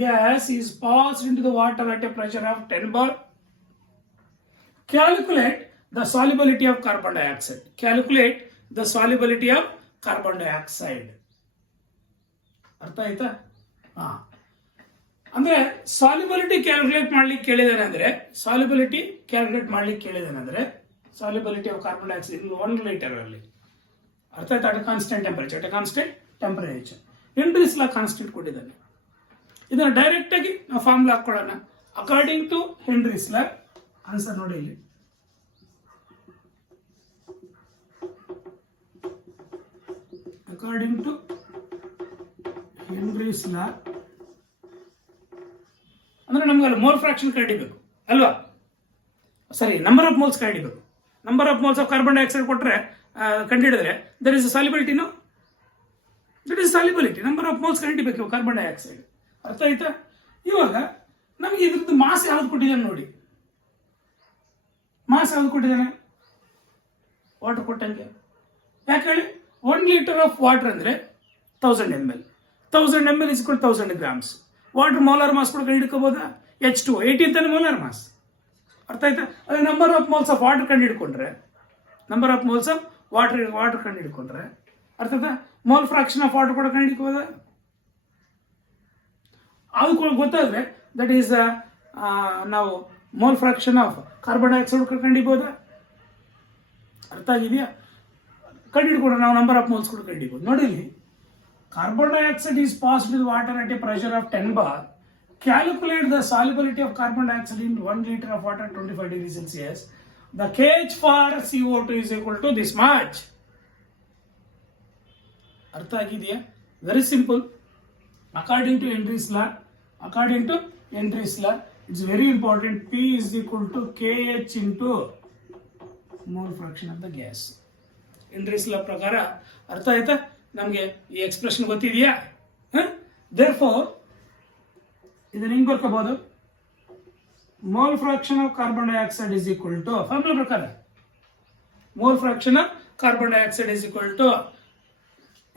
gas is passed into the water at a pressure of 10 bar. Calculate the solubility of carbon dioxide. ಅರ್ಥ ಆಯ್ತಾ. ಅಂದ್ರೆ solubility calculate ಮಾಡ್ಲಿಕ್ಕೆ ಕೇಳಿದಾನೆ ಅಂದ್ರೆ solubility of carbon dioxide 1 litre ಅಲ್ಲಿ, ಅರ್ಥ ಆಯ್ತಾ. At constant temperature. Henry's law constant ಕೊಟ್ಟಿದ್ದಾನೆ. ಇದನ್ನ ಡೈರೆಕ್ಟ್ ಆಗಿ ನಾವು ಫಾರ್ಮುಲಾ ಹಾಕೊಳ್ಳೋಣ. According to Henry's law, answer ನೋಡಿ ಇಲ್ಲಿ. ಅಕಾರ್ಡಿಂಗ್ ಟು ಹೆನ್ರೀಸ್ ಲಾ ಅಂದ್ರೆ ನಮ್ಗೆ ಅಲ್ಲಿ ಮೋಲ್ ಫ್ರಾಕ್ಷನ್ ಕಂಡಿಬೇಕು ಅಲ್ವಾ, ಸರಿ, ನಂಬರ್ ಆಫ್ ಮೋಲ್ಸ್ ಕಂಡಿಬೇಕು. Number of moles of carbon dioxide ಕೊಟ್ಟರೆ ಕಂಡುಹಿಡಿದ್ರೆ ದರ್ ಇಸ್ ಸಾಲ್ಯುಬಿಲಿಟಿನೋ, that is solubility. Number of moles ಕಂಡಿಬೇಕು ಕಾರ್ಬನ್ ಡೈಆಕ್ಸೈಡ್, ಅರ್ಥ ಆಯ್ತಾ. ಇವಾಗ ನಮಗೆ ಇದ್ರದ್ದು ಮಾಸ್ ಯಾವ್ದು ಕೊಟ್ಟಿದ್ದಾನೆ ನೋಡಿ. ಮಾಸ್ ಯಾವ್ದು ಕೊಟ್ಟಿದ್ದಾನೆ? ವಾಟರ್ ಕೊಟ್ಟಂಗೆ. ಯಾಕೆ ಹೇಳಿ, 1 ಲೀಟರ್ ಆಫ್ ವಾಟರ್ ಅಂದರೆ 1000 ml. 1000 ml is equal to 1000 grams. Water molar mass ಕೂಡ ಕಂಡುಹಿಡ್ಕೋಬೋದಾ? H2 18 ತಾನೆ ಮೋಲಾರ್ ಮಾಸ್, ಅರ್ಥ ಆಯ್ತಾ. ಅದೇ number of moles of water ಕಂಡುಹಿಡ್ಕೊಂಡ್ರೆ ಅರ್ಥ ಆಯ್ತಾ. ಮೋಲ್ ಫ್ರಾಕ್ಷನ್ ಆಫ್ ವಾಟರ್ ಕೂಡ ಕಂಡುಹಿಡ್ಕೋಬೋದಾ? ಅದು ಕೂಡ ಗೊತ್ತಾದ್ರೆ ದಟ್ ಈಸ್ ನಾವು mole fraction of carbon dioxide ಕಂಡುಹಿಡ್ಬೋದಾ? ಅರ್ಥ ಆಗಿದೆಯಾ? ಕಂಡುಹಿಡ್ಕೊಂಡ್ರೆ ನಾವು ನಂಬರ್ ಆಫ್ ಮೋಲ್ಸ್ ಕೂಡ ಕಂಡುಹಿಡ್ಬೋದು. ನೋಡಿ ಇಲ್ಲಿ, carbon dioxide is passed with water at a pressure of 10 bar. Calculate the solubility of carbon dioxide in 1 liter of water at 25 degrees Celsius. The KH for CO2 is equal to this much. ಅರ್ಥ ಆಗಿದೆಯಾ? Very simple. According to Henry's law it's very important. P is equal to KH into mole fraction of the gas. Henry's law ಪ್ರಕಾರ ಅರ್ಥ ಆಯ್ತಾ. ನಮಗೆ ಈ expression ಗೊತ್ತಿದೆಯಾ? Therefore ಇದನ್ನ ಹಿಂಗೆ ಬರ್ಕೋಬಹುದು, mole fraction of carbon dioxide is equal to, formula ಪ್ರಕಾರ mole fraction of carbon dioxide is equal to,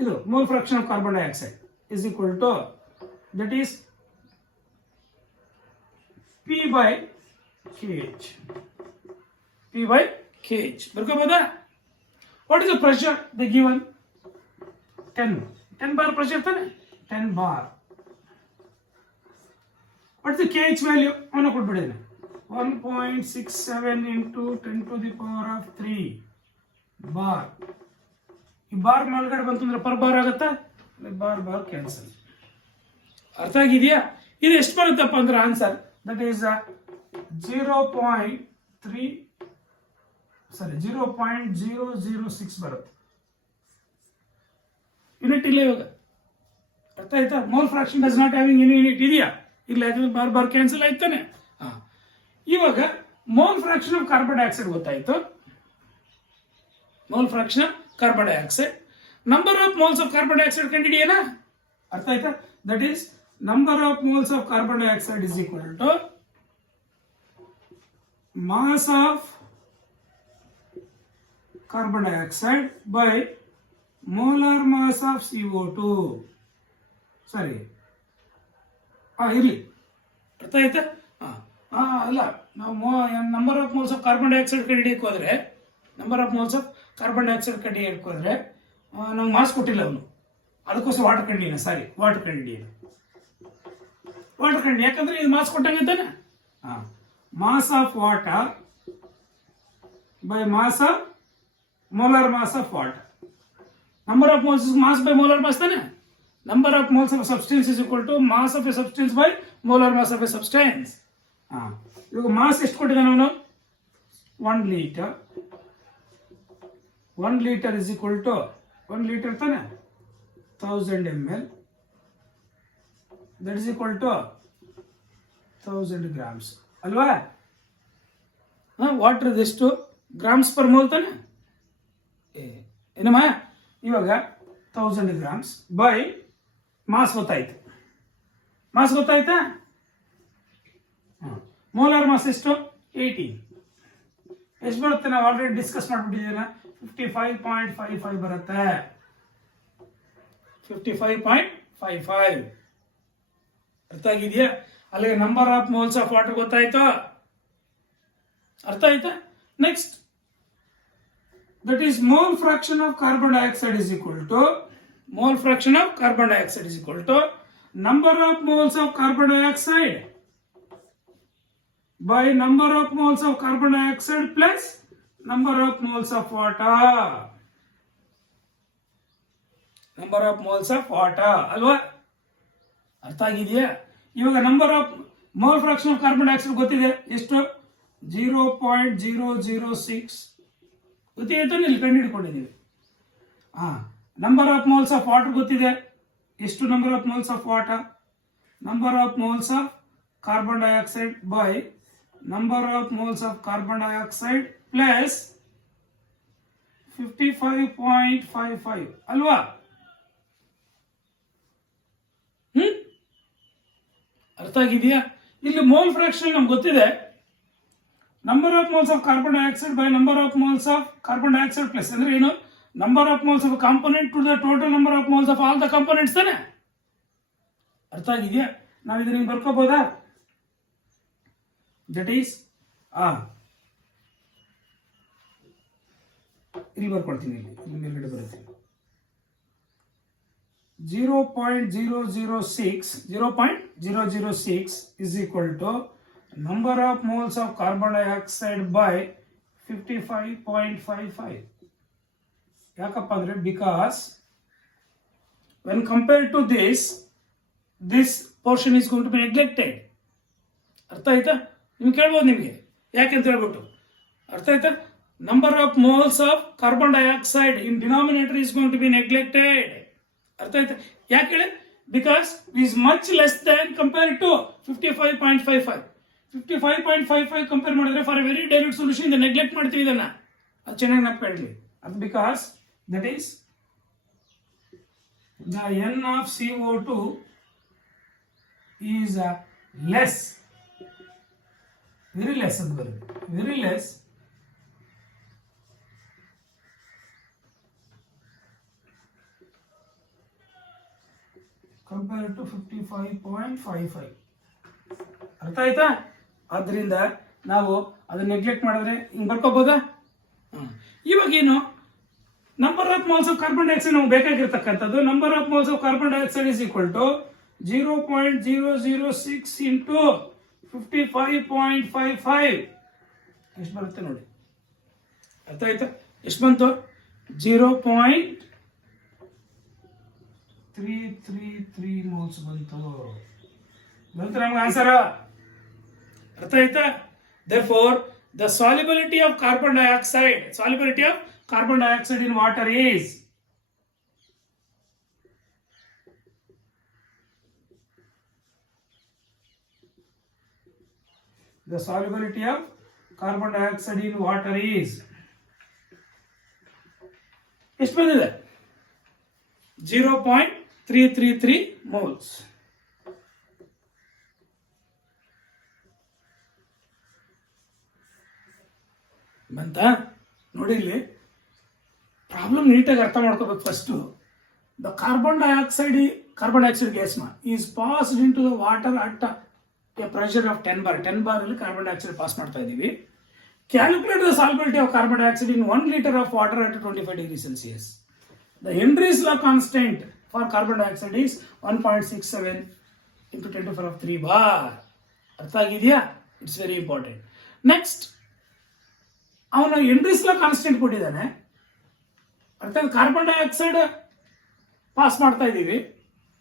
ಇದು mole fraction of carbon dioxide is equal to that is P by kh. P by kh. ಬರ್ಕೋಬೋದಾ? What is the pressure they given? 10 bar pressure ತಾನೆ, 10 bar. What is the kh value? ಅವನು ಕೊಟ್ಬಿಟ್ಟಿದ್ದೇನೆ, 1.67 into 10 to the power of 3 bar. ಈ bar ಮೇಲ್ಗಡೆ ಬಂತಂದ್ರೆ per bar ಆಗುತ್ತಾ? Bar cancel. ಅರ್ಥ ಆಗಿದೆಯಾ? ಇದು ಎಷ್ಟು ಬರುತ್ತಪ್ಪ ಅಂದ್ರೆ ಆನ್ಸರ್ that is 0.006 ಬರುತ್ತೆ. ಯೂನಿಟ್ ಇಲ್ಲ ಇವಾಗ, ಅರ್ಥ ಆಯ್ತಾ? Mole fraction does not having any unit ಇದೆಯಾ? ಇಲ್ಲ, ಯಾಕಂದ್ರೆ ಬಾರ್ ಕ್ಯಾನ್ಸಲ್ ಆಯ್ತಾನೆ. ಇವಾಗ mole fraction of carbon dioxide ಗೊತ್ತಾಯ್ತು, mole fraction of carbon dioxide. Number of moles of carbon dioxide ಕಂಡಿಡಿಯೇನಾ? ಅರ್ಥ ಆಯ್ತಾ? That is number of moles of carbon dioxide is equal to mass of carbon dioxide by molar mass of CO2. ಸರಿ, ಇರಲಿ, ಅರ್ಥ ಆಯ್ತಾ? ಅಲ್ಲ, ನಾವು number of moles of carbon dioxide ಕಂಡಿಡಿಯಕ್ಕೆ ಹೋದ್ರೆ, number of moles of carbon dioxide ಕಂಡಿಡಿಯಕ್ಕೆ ಹೋದ್ರೆ ನಮ್ಗೆ ಮಾಸ್ ಕೊಟ್ಟಿಲ್ಲ ಅವನು, ಅದಕ್ಕೋಸ್ಕರ ವಾಟರ್ ಕಂಡಿಡಿಯನ, ಸಾರಿ ವಾಟರ್ ಕಂಡಿಡಿಯನ, ವಾಟರ್ ಕಂಡು, ಯಾಕಂದ್ರೆ ಇದು ಮಾಸ್ ಕೊಟ್ಟಂಗೆ ತಾನೆ. Mass of water by mass of molar mass of water. Number of moles mass by molar mass ತಾನೆ. Number of moles of substance is equal to mass of a substance by molar mass of a substance. ಇವಾಗ mass ಎಷ್ಟು ಕೊಟ್ಟಿದ್ದಾನೆ ಅವನು? 1 litre. 1 litre is equal to 1 litre ತಾನೆ 1000 ml. That is equal to 1000 grams ಅಲ್ವಾ? Water ಎಷ್ಟು grams per mole ತಾನೆ, ಏನಮ್ಮ? ಇವಾಗ 1000 grams ಬೈ ಮಾಸ್ ಗೊತ್ತಾಯ್ತು, ಮಾಸ್ ಗೊತ್ತಾಯ್ತಾ? ಮೋಲಾರ್ ಮಾಸ್ ಎಷ್ಟು? 18. ಎಷ್ಟು ಬರುತ್ತೆ? ನಾವು ಆಲ್ರೆಡಿ ಡಿಸ್ಕಸ್ ಮಾಡ್ಬಿಟ್ಟಿದ್ದೀನ, 55.55 ಬರುತ್ತೆ. 55.55 ಅರ್ಥ ಆಗಿದೆಯಾ? ಅಲ್ಲಿಗೆ number of moles of water ಗೊತ್ತಾಯ್ತು, ಅರ್ಥ ಆಯ್ತಾ? Next, that is mole fraction of carbon dioxide is equal to, mole fraction of carbon dioxide is equal to number of moles of carbon dioxide by number of moles of carbon dioxide plus number of moles of water. Number of moles of water ಅಲ್ವಾ? ಅರ್ಥ ಆಗಿದೆಯಾ? ಇವಾಗ number of mole fraction of carbon dioxide ಗೊತ್ತಿದೆ, ಎಷ್ಟು? 0.006 ಗೊತ್ತಿದೆ, ಇಲ್ಲಿ ಕಂಡು ಹಿಡ್ಕೊಂಡಿದ್ದೀವಿ. Number of moles of water ಗೊತ್ತಿದೆ, ಎಷ್ಟು? Number of moles of water, number of moles of carbon dioxide by number of moles of carbon dioxide plus 55.55 ಅಲ್ವಾ? ಅರ್ಥ ಆಗಿದೆಯಾ? ಇಲ್ಲಿ ಮೋಲ್ ಫ್ರಾಕ್ಷನ್ ನಮ್ಗೆ ಗೊತ್ತಿದೆ, number of moles of carbon dioxide by number of moles of carbon dioxide plus ಅಂದ್ರೆ ಏನು? Number of moles of component to the total number of moles of all the components ತಾನೆ. ಅರ್ಥ ಆಗಿದೆಯಾ? ನಾವು ಇದನ್ನ ಬರ್ಕೋಬಹುದಾ? That is ಇಲ್ಲಿ ಬರ್ಕೊಳ್ತೀನಿ, ಇಲ್ಲಿ ಮೇಲ್ಗಡೆ ಬರುತ್ತೆ 0.006 is equal to number of moles of carbon dioxide by 55.55. ಯಾಕಪ್ಪ ಅಂದ್ರೆ because when compared to this portion is going to be neglected. ಅರ್ಥ ಆಯ್ತಾ? ನಿಮ್ಗೆ ಕೇಳ್ಬೋದು, ನಿಮಗೆ ಯಾಕೆ ಅಂತ ಹೇಳ್ಬಿಟ್ಟು. ಅರ್ಥ ಆಯ್ತಾ? Number of moles of carbon dioxide in denominator is going to be neglected. ಅರ್ಥ ಆಯ್ತಾ? ಯಾಕೆ ಹೇಳಿ? Because is much less than compare to 55.55. 55.55 compare ಮಾಡಿದ್ರೆ for a very dilute solution ಇದು ನೆಗ್ಲೆಕ್ಟ್ ಮಾಡ್ತೀವಿ, ಇದನ್ನ ಅದು ಚೆನ್ನಾಗಿ ನೆನಪಿಡಲಿ. ಅದು because that is the N of CO2 is less, very less ಅಂತ ಬರುತ್ತೆ, very less compared to 55.55. ಅರ್ಥ ಆಯ್ತಾ? ಆದ್ರಿಂದ ನಾವು ಅದನ್ನ ನೆಗ್ಲೆಕ್ಟ್ ಮಾಡಿದ್ರೆ ಹಿಂಗೆ ಬರ್ಕೋಬೋದಾ? ಇವಾಗೇನು number of moles of carbon dioxide ನಮ್ಗೆ ಬೇಕಾಗಿರ್ತಕ್ಕಂಥದ್ದು number of moles of carbon dioxide is equal to 0.006 into 55.55. ಎಷ್ಟು ಬರುತ್ತೆ ನೋಡಿ, ಅರ್ಥ ಆಯ್ತಾ? ಎಷ್ಟು ಬಂತು? 0.333 ಮೋಲ್ಸ್ ಬಂತು ನಮ್ಗೆ ಆನ್ಸರ್. ಅರ್ಥ ಆಯ್ತಾ? Therefore, the solubility of carbon dioxide in water is ಎಷ್ಟು ಬಂದಿದೆ? 0.333 moles. ಬಂತ ನೋಡಿ, ಇಲ್ಲಿ ಪ್ರಾಬ್ಲಮ್ ನೀಟಾಗಿ ಅರ್ಥ ಮಾಡ್ಕೋಬೇಕು. First the carbon dioxide gas is passed in to the water at a pressure of 10 bar. 10 bar ಅಲ್ಲಿ ಕಾರ್ಬನ್ ಡೈಆಕ್ಸೈಡ್ ಪಾಸ್ ಮಾಡ್ತಾ ಇದೀವಿ. Calculate the solubility of carbon dioxide in 1 liter of water at 25 degrees Celsius. The Henry's law constant for carbon dioxide is 1.67 into 10⁻³ bar. ಅರ್ಥ ಆಗಿದೆಯಾ? It's very important. Next, ಅವನು Henry's law constant ಕೊಟ್ಟಿದ್ದಾನೆ. ಅರ್ಥಾತ್ carbon dioxide pass ಮಾಡ್ತಾ ಇದ್ದೀವಿ,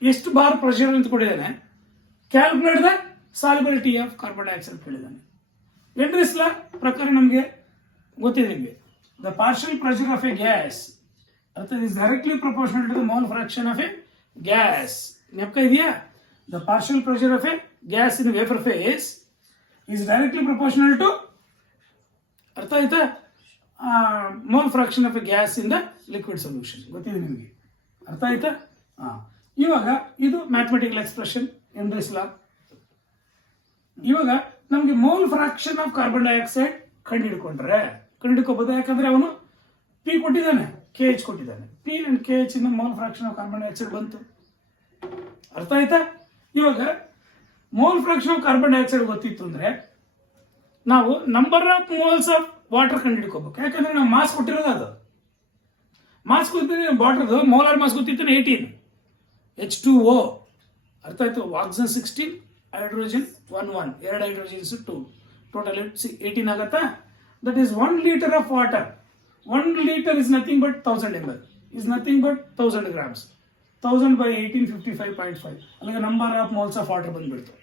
ಎಷ್ಟು bar pressure ಅಂತ ಕೊಟ್ಟಿದ್ದಾನೆ. Calculate the solubility of carbon dioxide ಕೇಳಿದ್ದಾನೆ. ಹೆನ್ರೀಸ್ ಲಾ ಪ್ರಕಾರ ನಮಗೆ ಗೊತ್ತಿದೆ ನಿಮಗೆ, the partial pressure of a gas ಅರ್ಥಾತ್ is directly proportional to the mole fraction of a gas. ನೆನಪ ಇದೆಯಾ? The partial pressure of a gas in vapour phase is directly proportional to, ಅರ್ಥ ಆಯ್ತಾ, mole fraction of a gas in the liquid solution. ಗೊತ್ತಿದೆ ನಿಮಗೆ, ಅರ್ಥ ಆಯ್ತಾ? ಇವಾಗ ಇದು ಮ್ಯಾಥಮೆಟಿಕಲ್ ಎಕ್ಸ್ಪ್ರೆಷನ್, ಹೆನ್ರೀಸ್ ಲಾ. ಇವಾಗ ನಮಗೆ mole fraction of carbon dioxide ಕಂಡುಹಿಡ್ಕೋಬಹುದು. ಯಾಕಂದ್ರೆ ಅವನು ಪಿ ಕೊಟ್ಟಿದ್ದಾನೆ, KH ಕೊಟ್ಟಿದ್ದಾನೆ. ಪಿ ಅಂಡ್ KH ಇಂದ mole fraction of carbon dioxide ಬಂತು. ಅರ್ಥ ಆಯ್ತಾ? ಇವಾಗ mole fraction of carbon dioxide ಗೊತ್ತಿತ್ತು ಅಂದ್ರೆ ನಾವು number of moles of water ಕಂಡುಹಿಡ್ಕೋಬೇಕು. ಯಾಕಂದ್ರೆ ನಾವು ಮಾಸ್ ಕೊಟ್ಟಿರೋದು, ಅದು ಮಾಸ್ ಗೊತ್ತಿದೆ. ವಾಟರ್ದು ಮೋಲಾರ್ ಮಾಸ್ ಗೊತ್ತಿತ್ತು 18 H2O. ಅರ್ಥ ಆಯ್ತು? ಆಕ್ಸಿಜನ್ 16, ಹೈಡ್ರೋಜನ್ 11, 2 ಹೈಡ್ರೋಜನ್ಸ್ 2, ಟೋಟಲ್ 18 ಆಗತ್ತಾ? That is 1 liter of water. 1 liter is nothing but 1000 ml, is nothing but 1000 grams. 1000 by 18, 55.5. ಅಲ್ಲಿಗೆ number of moles of water ಬಂದ್ಬಿಡ್ತು.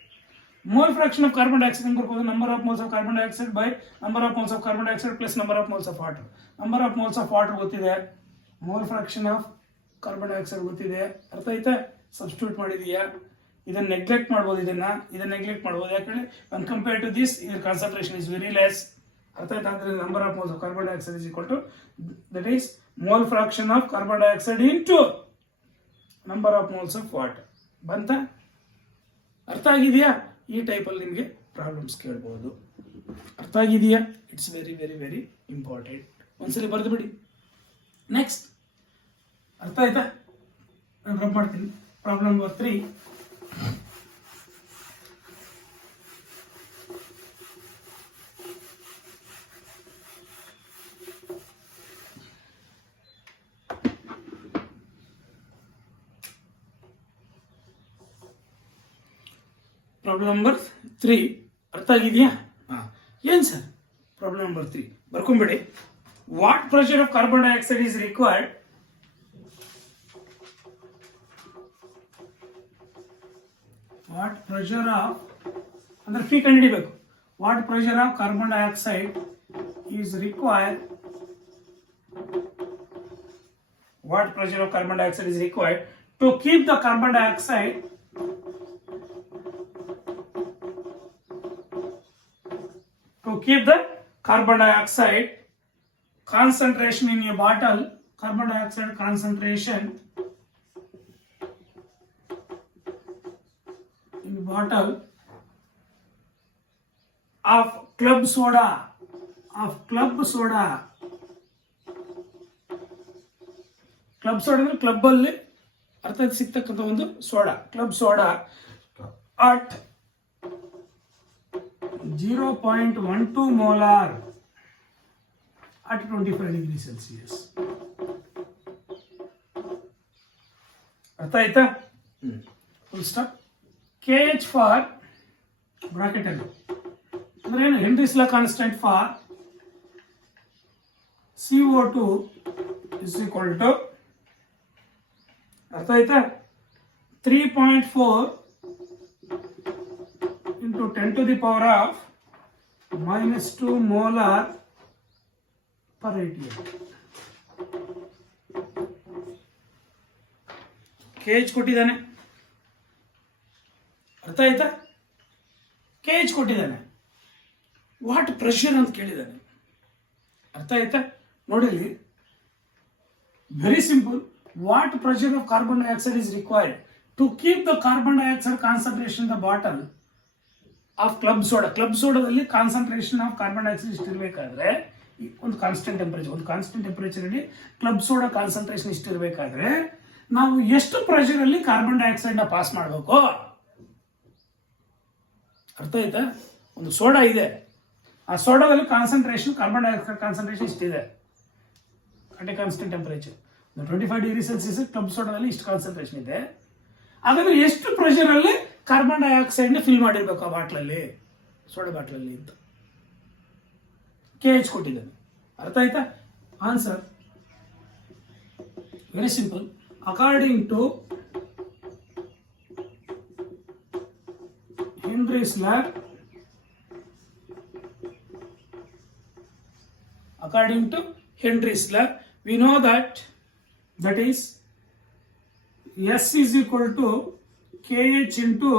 Mole fraction of carbon dioxide ಹೆಂಗೆ ಬರ್ಬೋದು? Number of moles of carbon dioxide by number of moles of carbon dioxide plus number of moles of water. Number of moles of water ಗೊತ್ತಿದೆ, mole fraction of carbon dioxide ಗೊತ್ತಿದೆ. ಅರ್ಥ ಆಯ್ತಾ? Substitute ಮಾಡಿದೀಯಾ? ಇದನ್ನ neglect ಮಾಡ್ಬೋದು, ಇದನ್ನ neglect ಮಾಡ್ಬೋದು. ಯಾಕಂದ್ರೆ when compared to this, ಇದರ ಕಾನ್ಸಂಟ್ರೇಷನ್ ಇಸ್ ವೆರಿ ಲೆಸ್. ಅರ್ಥ ಆಯ್ತಾ? ಅಂದ್ರೆ number of moles of carbon dioxide is equal to that is mole fraction of carbon dioxide into number of moles of water. ಬಂತ? ಅರ್ಥ ಆಗಿದೆಯಾ? ಈ ಟೈಪಲ್ಲಿ ನಿಮಗೆ ಪ್ರಾಬ್ಲಮ್ಸ್ ಕೇಳ್ಬೋದು. ಅರ್ಥ ಆಗಿದೆಯಾ? It's very very very important. ಒಂದ್ಸಲಿ ಬರೆದು ಬಿಡಿ. ನೆಕ್ಸ್ಟ್, ಅರ್ಥ ಆಯ್ತಾ? ನಾನು ರಬ್ ಮಾಡ್ತೀನಿ. Problem number 3. ಪ್ರಾಬ್ಲಮ್ ನಂಬರ್ 3 ಅರ್ಥ ಆಗಿದೆಯಾ? ಏನ್ ಸರ್ ಪ್ರಾಬ್ಲಮ್ ನಂಬರ್ 3 ಬರ್ಕೊಂಬಿಡಿ. What pressure of carbon dioxide is required what pressure of ಅಂದ್ರೆ ಫಿ ಕಂಡುಹಿಡಿಬೇಕು. What pressure of carbon dioxide is required, what pressure of carbon dioxide is required to keep the carbon dioxide keep the carbon dioxide concentration in a bottle, carbon dioxide concentration bottle of club soda, club soda ಅಂದ್ರೆ club ಅಲ್ಲಿ ಅರ್ಥ ಸಿಗ್ತಕ್ಕಂಥ ಒಂದು soda, club soda at 0.12 molar at 25 degrees Celsius. ಅರ್ಥ ಆಯ್ತಾ? Full stop. KH for bracket ಅಲ್ಲಿ ಅಂದ್ರೆ ಏನು, Henry's law constant for CO2 is equal to, ಅರ್ಥ ಆಯ್ತಾ, 3.4 into 10 to the power of -2 molar per atm. KH ಕೊಟ್ಟಿದ್ದಾನೆ, ಅರ್ಥ ಆಯ್ತಾ? KH ಕೊಟ್ಟಿದ್ದಾನೆ, ವಾಟ್ ಪ್ರೆಷರ್ ಅಂತ ಕೇಳಿದ್ದಾನೆ, ಅರ್ಥ ಆಯ್ತಾ? ನೋಡಿಲಿ, very simple. What pressure of carbon dioxide is required to keep the carbon dioxide concentration the bottle of club soda. Club ಸೋಡಾದಲ್ಲಿ concentration of carbon dioxide ಇಷ್ಟಿರಬೇಕಾದ್ರೆ, ಒಂದು ಕಾನ್ಸ್ಟೆಂಟ್ ಟೆಂಪರೇಚರ್ ಅಲ್ಲಿ ಕ್ಲಬ್ ಸೋಡಾ ಕಾನ್ಸಂಟ್ರೇಷನ್ ಇಷ್ಟಿರಬೇಕಾದ್ರೆ ನಾವು ಎಷ್ಟು ಪ್ರೆಷರ್ ಅಲ್ಲಿ carbon dioxide ನ pass ಮಾಡಬೇಕು, ಅರ್ಥ ಆಯ್ತಾ? ಒಂದು ಸೋಡಾ ಇದೆ, ಆ ಸೋಡಾದಲ್ಲಿ ಕಾನ್ಸಂಟ್ರೇಷನ್, ಕಾರ್ಬನ್ ಡೈಆಕ್ಸೈಡ್ ಕಾನ್ಸಂಟ್ರೇಷನ್ ಇಷ್ಟಿದೆ at a constant temperature. 25 degree Celsius club ಸೋಡಾದಲ್ಲಿ ಇಷ್ಟು ಕಾನ್ಸಂಟ್ರೇಷನ್ ಇದೆ. ಹಾಗಾದ್ರೆ ಎಷ್ಟು ಪ್ರೆಷರ್ ಅಲ್ಲಿ ಕಾರ್ಬನ್ ಡೈಆಕ್ಸೈಡ್ ನ ಫಿಲ್ ಮಾಡಿರ್ಬೇಕು ಆ ಬಾಟ್ಲಲ್ಲಿ, ಸೋಡಾ ಬಾಟ್ಲಲ್ಲಿ ಅಂತ KH ಕೊಟ್ಟಿದ್ದಾನೆ. ಅರ್ಥ ಆಯ್ತಾ? Answer very simple. According to Henry's law, according to Henry's law, we know that is S is equal to KH into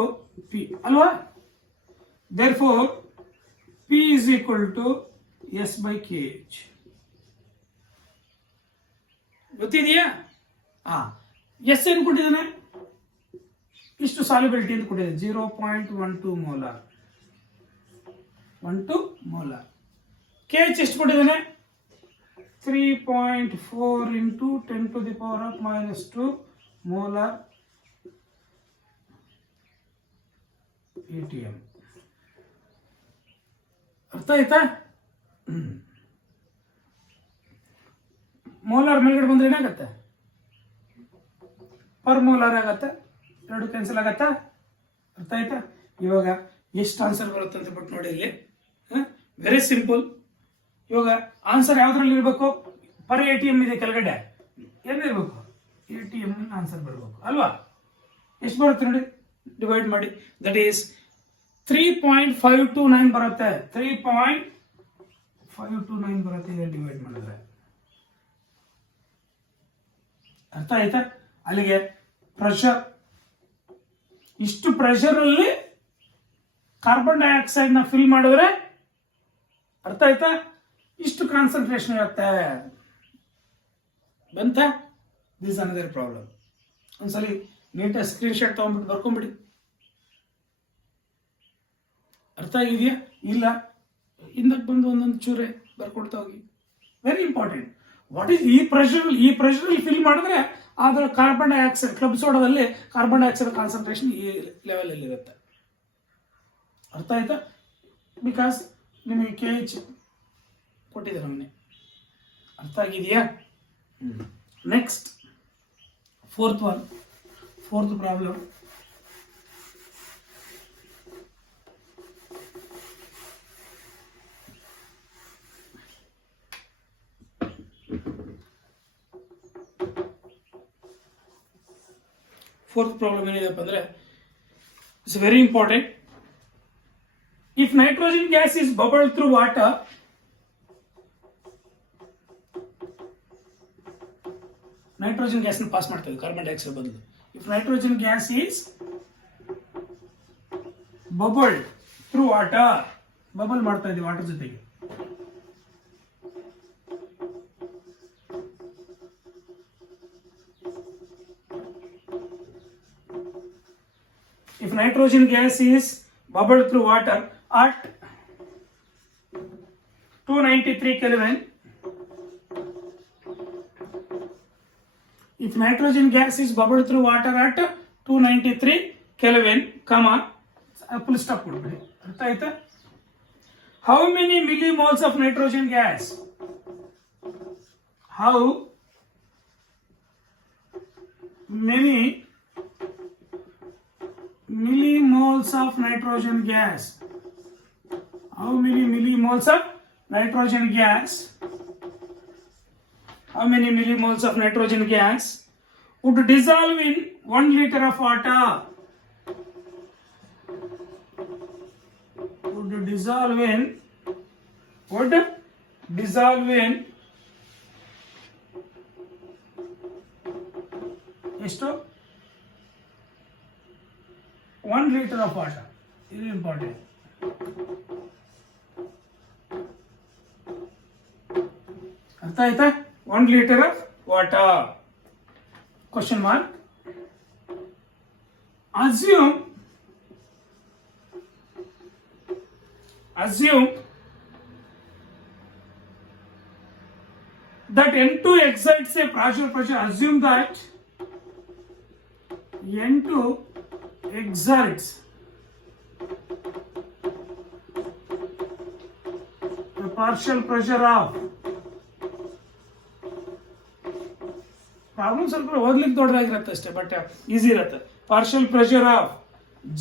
P, alwa? Therefore P is equal to S by KH. ಗೊತ್ತಿದೆಯಾ? S ಏನು ಕೊಟ್ಟಿದ್ದಾನೆ, ಇಷ್ಟು solubility ಅಂತ ಕೊಟ್ಟಿದೆ, 0.12 molar, 12 molar. KH ಎಷ್ಟು ಕೊಟ್ಟಿದ್ದಾನೆ, 3.4 into 10 to the power of -2 molar ATM. ಅರ್ಥ ಆಯ್ತಾ? ಮೋಲಾರ್ ಮೇಲ್ಗಡೆ ಬಂದ್ರೆ ಏನಾಗತ್ತೆ, ಪರ್ ಮೋಲಾರ್ ಆಗತ್ತೆ, ಎರಡು ಕ್ಯಾನ್ಸಲ್ ಆಗತ್ತಾ? ಅರ್ಥ ಆಯ್ತಾ? ಇವಾಗ ಎಷ್ಟು ಆನ್ಸರ್ ಬರುತ್ತೆ ಅಂತ ಬಿಟ್ಟು ನೋಡಿ ಇಲ್ಲಿ, ವೆರಿ ಸಿಂಪಲ್. ಇವಾಗ ಆನ್ಸರ್ ಯಾವ್ದ್ರಲ್ಲಿ ಇರಬೇಕು, ಪರ್ ATM ಇದೆ ಕೆಳಗಡೆ, ಏನಿರ್ಬೇಕು, ATM ಆನ್ಸರ್ ಬರಬೇಕು ಅಲ್ವಾ? ಎಷ್ಟು ಬರುತ್ತೆ ನೋಡಿ, ಡಿವೈಡ್ ಮಾಡಿ. ದಟ್ ಈಸ್ 3.529 ಬರುತ್ತೆ, 3.529 ಬರುತ್ತೆ ಇದನ್ನು ಡಿವೈಡ್ ಮಾಡಿದ್ರೆ. ಅರ್ಥ ಆಯ್ತಾ? ಅಲ್ಲಿಗೆ ಪ್ರೆಷರ್, ಇಷ್ಟು ಪ್ರೆಷರ್ ಅಲ್ಲಿ ಕಾರ್ಬನ್ ಡೈಆಕ್ಸೈಡ್ ನ ಫಿಲ್ ಮಾಡಿದ್ರೆ, ಅರ್ಥ ಆಯ್ತಾ, ಇಷ್ಟು ಕಾನ್ಸಂಟ್ರೇಷನ್ ಇರುತ್ತೆ. ಬಂತ? This another problem. ಒಂದ್ಸಲಿ ನೀಟಾಗಿ ಸ್ಕ್ರೀನ್ ಶಾಟ್ ತಗೊಂಡ್ಬಿಟ್ಟು ಬರ್ಕೊಂಡ್ಬಿಡಿ. ಅರ್ಥ ಆಗಿದೆಯಾ? ಇಲ್ಲ ಹಿಂದಕ್ಕೆ ಬಂದು ಒಂದೊಂದು ಚೂರೆ ಬರ್ಕೊಡ್ತಾ ಹೋಗಿ. Very important. ವಾಟ್ ಈಸ್ ಈ ಪ್ರೆಷರ್ ಅಲ್ಲಿ ಫಿಲ್ ಮಾಡಿದ್ರೆ ಅದರ ಕಾರ್ಬನ್ ಡೈಆಕ್ಸೈಡ್, ಕ್ಲಬ್ ಸೋಡಾದಲ್ಲಿ ಕಾರ್ಬನ್ ಡೈಆಕ್ಸೈಡ್ ಕಾನ್ಸಂಟ್ರೇಷನ್ ಈ ಲೆವೆಲ್ ಅಲ್ಲಿ ಇರುತ್ತೆ. ಅರ್ಥ ಆಯ್ತಾ? ಬಿಕಾಸ್ ನಿಮಗೆ KH ಕೊಟ್ಟಿದ್ದಾರೆ ಮೊನ್ನೆ. ಅರ್ಥ ಆಗಿದೆಯಾ? Next fourth problem. Fourth problem ಏನಿದೆಪ್ಪ ಅಂದ್ರೆ, it's very important. If nitrogen gas is bubbled through water, nitrogen gas pass ಮಾಡ್ತೇವೆ ಕಾರ್ಬನ್ ಡೈಆಕ್ಸೈಡ್ ಬದಲು. If nitrogen gas is bubbled through water, bubble ಮಾಡ್ತಾ ಇದ್ದೀವಿ ವಾಟರ್ ಜೊತೆಗೆ, if if nitrogen gas is bubbled through water at 293 Kelvin, if nitrogen gas is bubbled through water at 293 Kelvin, comma, full stop ಕೊಡ್ಬಿಡಿ. ಅರ್ಥ ಆಯ್ತಾ? How many millimoles of nitrogen gas? How many millimoles of nitrogen gas? How many millimoles of nitrogen gas? How many millimoles of nitrogen gas would dissolve in 1 liter of water? Would dissolve in ಎಷ್ಟು 1 liter of water. ಇದು important. ಅರ್ಥ ಆಯ್ತಾ? 1 liter of water. Question mark. Assume that N2 exerts a partial pressure. Assume that N2 exerts a partial pressure of, problem ಸ್ವಲ್ಪ ಓದ್ಲಿಕ್ಕೆ ದೊಡ್ಡದಾಗಿರುತ್ತೆ ಅಷ್ಟೇ, but easy ಇರುತ್ತೆ. Partial pressure of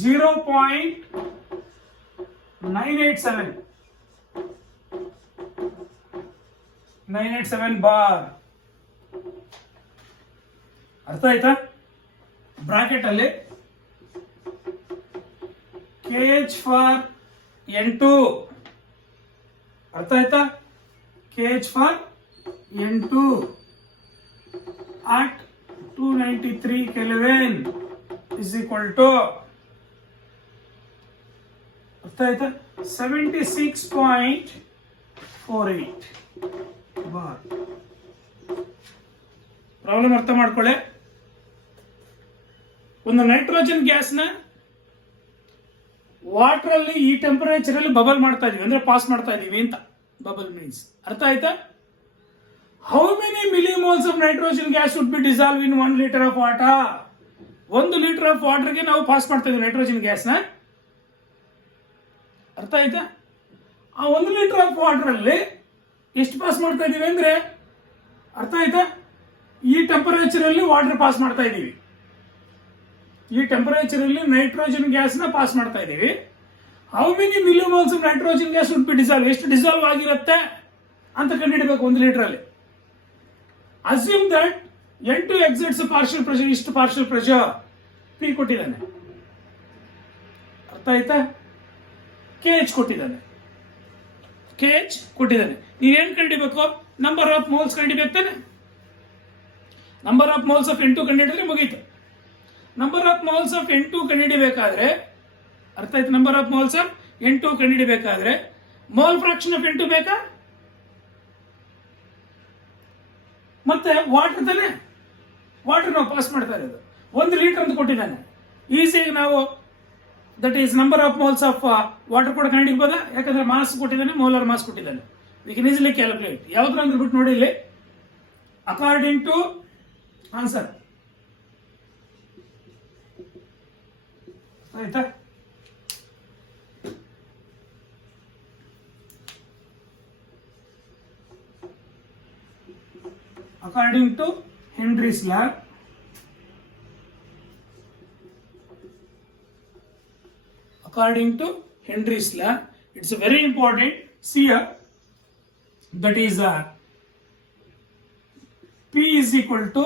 0.987 bar. ಅರ್ಥ ಆಯ್ತಾ? Bracket ಅಲ್ಲಿ KH ಫಾರ್ N2. ಅರ್ಥ ಆಯ್ತಾ? KH for N2 at 293 Kelvin is equal to, ಅರ್ಥ ಆಯ್ತಾ? 76.48 ಬಾರ್. ಪ್ರಾಬ್ಲಮ್ ಅರ್ಥ ಮಾಡ್ಕೊಳ್ಳಿ. ಒಂದು ನೈಟ್ರೋಜನ್ ಗ್ಯಾಸ್ನ ವಾಟರ್ ಅಲ್ಲಿ ಈ ಟೆಂಪರೇಚರ್ ಅಲ್ಲಿ ಬಬಲ್ ಮಾಡ್ತಾ ಇದೀವಿ, ಅಂದ್ರೆ ಪಾಸ್ ಮಾಡ್ತಾ ಇದೀವಿ ಅಂತ. ಬಬಲ್ ಮೀನ್ಸ್ ಅರ್ಥ ಆಯ್ತಾ? How many millimoles of nitrogen gas would be dissolved in 1 liter of water? 1 liter of water ಗೆ ನಾವು ಪಾಸ್ ಮಾಡ್ತಾ ಇದೀವಿ ನೈಟ್ರೋಜನ್ ಗ್ಯಾಸ್ ನ. ಅರ್ಥ ಆಯ್ತಾ? ಆ 1 liter ಆಫ್ ವಾಟರ್ ಅಲ್ಲಿ ಎಷ್ಟು ಪಾಸ್ ಮಾಡ್ತಾ ಇದೀವಿ ಅಂದ್ರೆ, ಅರ್ಥ ಆಯ್ತಾ? ಈ ಟೆಂಪರೇಚರ್ ಅಲ್ಲಿ ವಾಟರ್ ಪಾಸ್ ಮಾಡ್ತಾ ಇದೀವಿ, ಈ ಟೆಂಪರೇಚರ್ ಅಲ್ಲಿ ನೈಟ್ರೋಜನ್ ಗ್ಯಾಸ್ ನ ಪಾಸ್ ಮಾಡ್ತಾ ಇದೀವಿ. How many millimoles of nitrogen gas would be dissolved? ಎಷ್ಟು ಡಿಸಾಲ್ವ್ ಆಗಿರುತ್ತೆ ಅಂತ ಕಂಡುಹಿಡಬೇಕು 1 ಲೀಟರ್ ಅಲ್ಲಿ. Assume that N2 exerts a partial pressure. ಇಷ್ಟು ಪಾರ್ಷಿಯಲ್ ಪ್ರೆಷರ್ P ಕೊಟ್ಟಿದ್ದಾನೆ. ಅರ್ಥ ಆಯ್ತಾ? KH ಕೊಟ್ಟಿದ್ದಾನೆ. ನೀವೇನ್ ಕಂಡಿಬೇಕು? ನಂಬರ್ ಆಫ್ ಮೋಲ್ಸ್ ಕಂಡಿಬೇಕು ತಾನೆ. Number of moles of N2 ಕಂಡಿಡಿದ್ರೆ ಮುಗೀತು. Number of moles of N2 ಕಂಡಿಡಿಬೇಕಾದ್ರೆ, ಅರ್ಥ ಆಯ್ತು? Number of moles of N2 ಕಂಡಿಡಿಬೇಕಾದ್ರೆ ಮೋಲ್ ಫ್ರಾಕ್ಷನ್ ಆಫ್ N2 ಬೇಕಾ? ಮತ್ತೆ ವಾಟರ್ ತಾನೆ, ವಾಟರ್ ನಾವು ಪಾಸ್ ಮಾಡ್ತಾ ಇರೋದು. 1 ಲೀಟರ್ ಅಂತ ಕೊಟ್ಟಿದ್ದಾನೆ. ಈಸಿಯಾಗಿ ನಾವು that is number of moles of water ಕೂಡ ಕಂಡುಹಿಡಿಯಬಹುದಾ? ಯಾಕಂದ್ರೆ ಮಾಸ್ ಕೊಟ್ಟಿದ್ದಾನೆ, ಮೋಲಾರ್ ಮಾಸ್ ಕೊಟ್ಟಿದ್ದಾನೆ. We can easily calculate. ಯಾವ್ದ್ರ ಅಂದ್ರೆ ಬಿಟ್ಟು ನೋಡಿ ಇಲ್ಲಿ, ಅಕಾರ್ಡಿಂಗ್ ಟು ಆನ್ಸರ್. ಆಯ್ತಾ? According to Henry's law, it's a very important. See here, that is P is equal to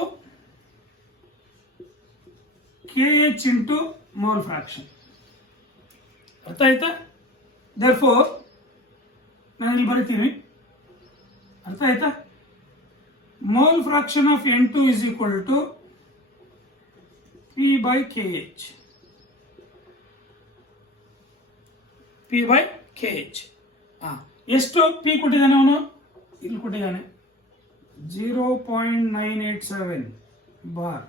KH into mole fraction. ಅರ್ಥ ಆಯ್ತಾ? Therefore ನಾನು ಇಲ್ಲಿ ಬರೀತೀನಿ. ಅರ್ಥ ಆಯ್ತಾ? Mole fraction of N2 is equal to P by KH. P by KH. ಎಷ್ಟು P ಕೊಟ್ಟಿದ್ದಾನೆ ಅವನು? ಇಲ್ಲಿ ಕೊಟ್ಟಿದ್ದಾನೆ 0.987 ಬಾರ್.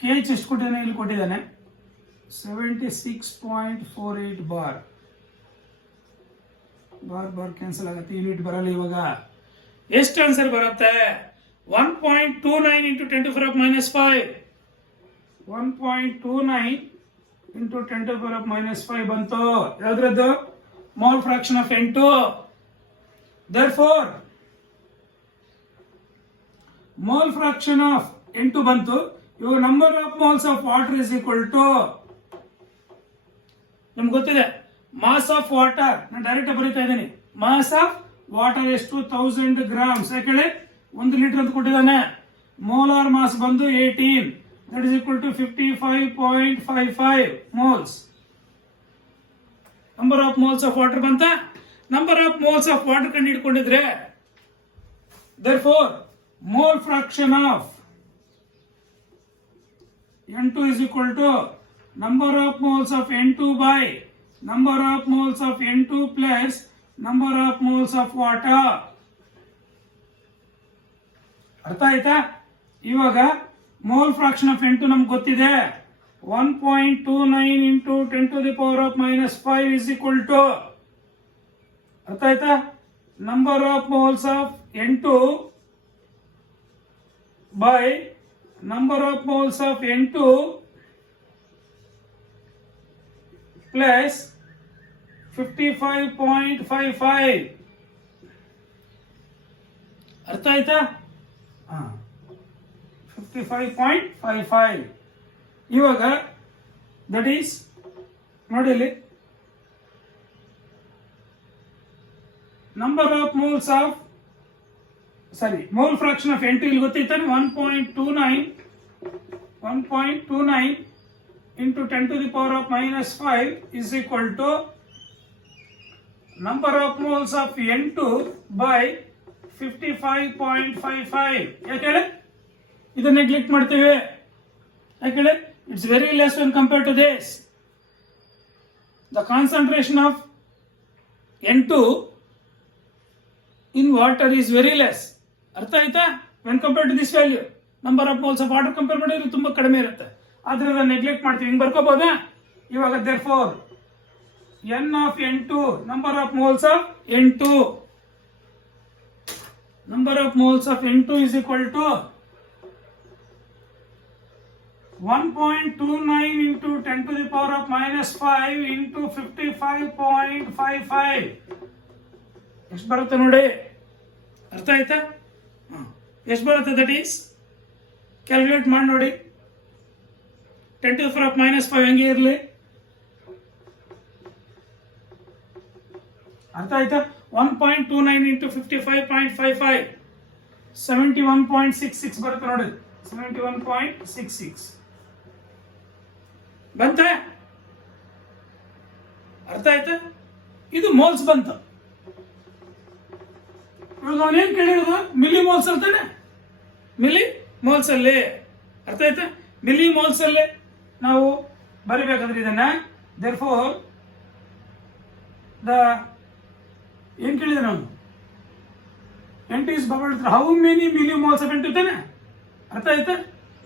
ಕೆ ಎಚ್ ಎಷ್ಟು ಕೊಟ್ಟಿದ್ದಾನೆ, ಇಲ್ಲಿ ಕೊಟ್ಟಿದ್ದಾನೆ 76.48 ಬಾರ್. ಬಾರ್ ಕ್ಯಾನ್ಸಲ್ ಆಗುತ್ತೆ, ಯೂನಿಟ್ ಬರಲ್ಲ ಇವಾಗ. ಎಷ್ಟು ಆನ್ಸರ್ ಬರುತ್ತೆ? 1.29 into 10 to the power of minus 5. 1.29 into 10 to the power of minus 5 ಬಂತು. ಯಾವ್ದ್ರದ್ದು? Mole fraction of N2. Therefore, mole fraction of N2 ಬಂತು. ಇವಾಗ number of moles of water is equal to, ನಿಮ್ಗೆ ಗೊತ್ತಿದೆ, ಮಾಸ್ ಆಫ್ ವಾಟರ್. ನಾನು direct ಬರೀತಾ ಇದ್ದೀನಿ. Mass of water ಎಷ್ಟು? 1000 ಗ್ರಾಮ್ಸ್. ಯಾಕೆ 1 ಲೀಟರ್ ಅಂತ ಕೊಟ್ಟಿದ್ದಾನೆ. ಮೋಲಾರ್ ಮಾಸ್ ಬಂದು 18, that is equal to 55.55 moles. Number of moles of water ಬಂತ. Number of moles of water ಕಂಡು ಹಿಡ್ಕೊಂಡಿದ್ರೆ, therefore mole fraction of N2 is equal to number of moles of N2 by number of moles of N2 plus number of moles of water. ಅರ್ಥ ಆಯ್ತಾ? ಇವಾಗ mole fraction of N2 ನಮ್ಗೆ ಗೊತ್ತಿದೆ. 1.29 into 10 to the power of minus 5 is equal to, ಅರ್ಥ ಆಯ್ತಾ, number of moles of N2 by number of moles of N2 plus 55.55. ಅರ್ಥ ಆಯ್ತಾ? 55.55. ಇವಾಗ ದಟ್ ಈಸ್ ನೋಡಿ ಇಲ್ಲಿ, number of moles of mole fraction of N2 ಇಲ್ಲಿ ಗೊತ್ತಿತ್ತಾನೆ. 1.29 into 10 to the power of minus 5 is equal to number of moles of N2 by 55.55. ಯಾಕೆ ಇದನ್ನ neglect ಮಾಡ್ತೀವಿ? ಯಾಕೆ it's very less when compare to this. The concentration of N2 in water is very less. ಅರ್ಥ ಆಯ್ತಾ? When compare to this value, number of moles of water compare ಮಾಡಿದ್ರೆ ತುಂಬಾ ಕಡಿಮೆ ಇರುತ್ತೆ. ಆದ್ರೆ ಅದನ್ನ ನೆಗ್ಲೆಕ್ಟ್ ಮಾಡ್ತೀವಿ. ಹಿಂಗ್ ಬರ್ಕೋಬಹುದಾ? ಇವಾಗ therefore n of N2, number of moles of N2, number of moles of N2 is equal to 1.29 into 10 to the power of minus 5 into 55.55. ಎಷ್ಟು ಬರುತ್ತೆ ನೋಡಿ? ಅರ್ಥ ಆಯ್ತಾ? ಎಷ್ಟು ಬರುತ್ತೆ? ದಟ್ ಈಸ್ ಕ್ಯಾಲ್ಕುಲೇಟ್ ಮಾಡಿ ನೋಡಿ. 10 to the power of minus 5 ಹಂಗೆ ಇರಲಿ. ಅರ್ಥ ಆಯ್ತಾ? 1.29 into 55.55 71.66 ಬರುತ್ತೆ ನೋಡಿ. 71.66 ಬಂತ? ಅರ್ಥ ಆಯ್ತಾ? ಇದು ಮೋಲ್ಸ್ ಬಂತು. ಇವಾಗ ಅವನೇನ್ ಕೇಳಿರೋದು? ಮಿಲಿ ಮೋಲ್ಸ್ ಅಂತಾನೆ. ಮಿಲಿ ಮೋಲ್ಸ್ ಅಲ್ಲಿ. ಅರ್ಥ ಆಯ್ತಾ? ಮಿಲಿ ಮೋಲ್ಸ್ ಅಲ್ಲಿ ನಾವು ಬರಿಬೇಕಾದ್ರೆ ಇದನ್ನ therefore the ಏನ್ ಕೇಳಿದ ನಾವು? N2 is bubbled through how many millimoles of N2 ತಾನೆ? ಅರ್ಥ ಆಯ್ತಾ?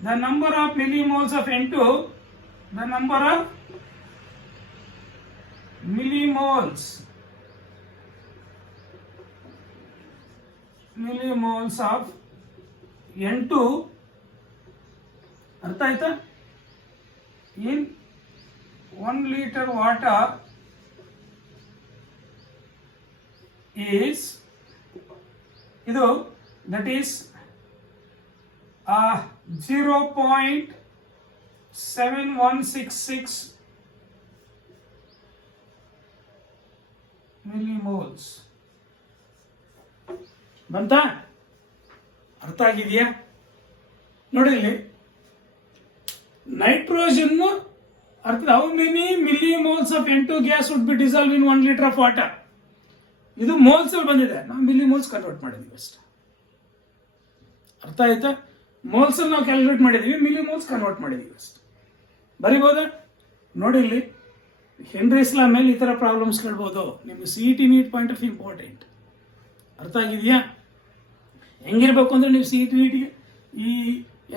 the number of millimoles of N2, the number of millimoles of N2, ಅರ್ಥ ಆಯ್ತಾ, in 1 liter water is ಇದು that is 0.7166 millimoles. ಬಂತ? ಅರ್ಥ ಆಗಿದೆಯಾ? ನೋಡಿ ಇಲ್ಲಿ ನೈಟ್ರೋಜನ್ ಅರ್ಥ how many millimoles of N2 gas would be dissolve in 1 litre of water. ಇದು ಮೋಲ್ಸ್ ಅಲ್ಲಿ ಬಂದಿದೆ, ನಾವು ಮಿಲಿಮೋಲ್ಸ್ ಕನ್ವರ್ಟ್ ಮಾಡಿದೀವಿ ಅಷ್ಟೇ. ಅರ್ಥ ಆಯ್ತಾ? ಮೋಲ್ಸ್ ಅಲ್ಲಿ ನಾವು ಕ್ಯಾಲ್ಕುಲೇಟ್ ಮಾಡಿದೀವಿ, ಮಿಲಿಮೋಲ್ಸ್ ಕನ್ವರ್ಟ್ ಮಾಡಿದೀವಿ ಅಷ್ಟೇ. ಬರಿಬೋದಾ? ನೋಡಿ ಇಲ್ಲಿ ಹೆನ್ರೀಸ್ ಲಾ ಮೇಲೆ ಈ ತರ ಪ್ರಾಬ್ಲಮ್ಸ್ ಕೇಳ್ಬೋದು. ನಿಮ್ಗೆ CET NEET point of important. ಅರ್ಥ ಆಗಿದೆಯಾ? ಹೆಂಗಿರ್ಬೇಕು ಅಂದ್ರೆ ನೀವು CET ನೀಟ್ಗೆ ಈ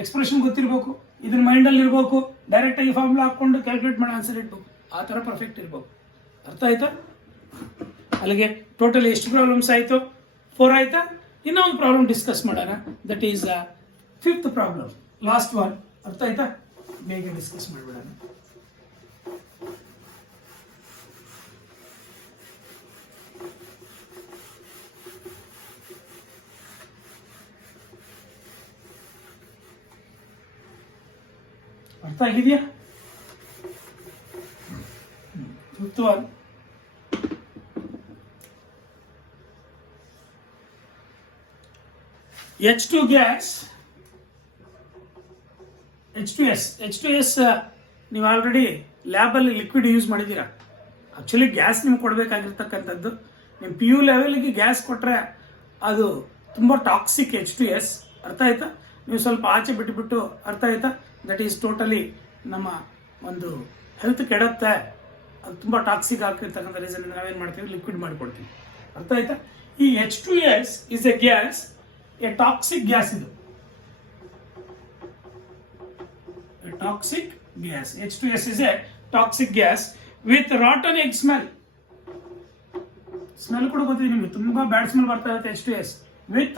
ಎಕ್ಸ್ಪ್ರೆಷನ್ ಗೊತ್ತಿರಬೇಕು. ಇದನ್ನ ಮೈಂಡಲ್ಲಿ ಇರಬೇಕು, ಡೈರೆಕ್ಟಾಗಿ ಫಾರ್ಮುಲಾ ಹಾಕ್ಕೊಂಡು ಕ್ಯಾಲ್ಕುಲೇಟ್ ಮಾಡಿ ಆನ್ಸರ್ ಇಟ್ಬೇಕು, ಆ ಥರ ಪರ್ಫೆಕ್ಟ್ ಇರ್ಬೇಕು. ಅರ್ಥ ಆಯ್ತಾ? ಅಲ್ಲಿಗೆ ಟೋಟಲ್ ಎಷ್ಟು ಪ್ರಾಬ್ಲಮ್ಸ್ ಆಯಿತು? 4 ಆಯ್ತಾ? ಇನ್ನೂ ಒಂದು ಪ್ರಾಬ್ಲಮ್ ಡಿಸ್ಕಸ್ ಮಾಡೋಣ. That is 5th problem, last one. ಅರ್ಥ ಆಯ್ತಾ? ಬೇಗ ಡಿಸ್ಕಸ್ ಮಾಡಿಬಿಡೋಣ. ಅರ್ಥ ಆಗಿದೆಯಾ? 5th one. H2 gas, H2S ನೀವು ಆಲ್ರೆಡಿ ಲ್ಯಾಬಲ್ಲಿ ಲಿಕ್ವಿಡ್ ಯೂಸ್ ಮಾಡಿದ್ದೀರಾ. ಆ್ಯಕ್ಚುಲಿ ಗ್ಯಾಸ್ ನಿಮ್ಗೆ ಕೊಡಬೇಕಾಗಿರ್ತಕ್ಕಂಥದ್ದು, ನಿಮ್ಮ PU ಲೆವೆಲ್ಗೆ ಗ್ಯಾಸ್ ಕೊಟ್ಟರೆ ಅದು ತುಂಬ ಟಾಕ್ಸಿಕ್ H2S. ಅರ್ಥ ಆಯ್ತಾ? ನೀವು ಸ್ವಲ್ಪ ಆಚೆ ಬಿಟ್ಟುಬಿಟ್ಟು, ಅರ್ಥ ಆಯ್ತಾ, ದಟ್ ಈಸ್ ಟೋಟಲಿ ನಮ್ಮ ಒಂದು ಹೆಲ್ತ್ ಕೆಡುತ್ತೆ, ಅದು ತುಂಬ ಟಾಕ್ಸಿಕ್ ಆಗಿರ್ತಕ್ಕಂಥ ರೀಸನ್ ನಾವೇನು ಮಾಡ್ತೀವಿ, ಲಿಕ್ವಿಡ್ ಮಾಡಿಕೊಡ್ತೀವಿ. ಅರ್ಥ ಆಯ್ತಾ? ಈ H2S is a gas, a toxic gas. ಇದು toxic gas. H2S is a toxic gas with rotten egg smell. Smell ಕೂಡ ಗೊತ್ತಿದೆ ನಿಮಗೆ, ತುಂಬಾ ಬ್ಯಾಡ್ ಸ್ಮೆಲ್ ಬರ್ತಾ ಇರುತ್ತೆ H2S with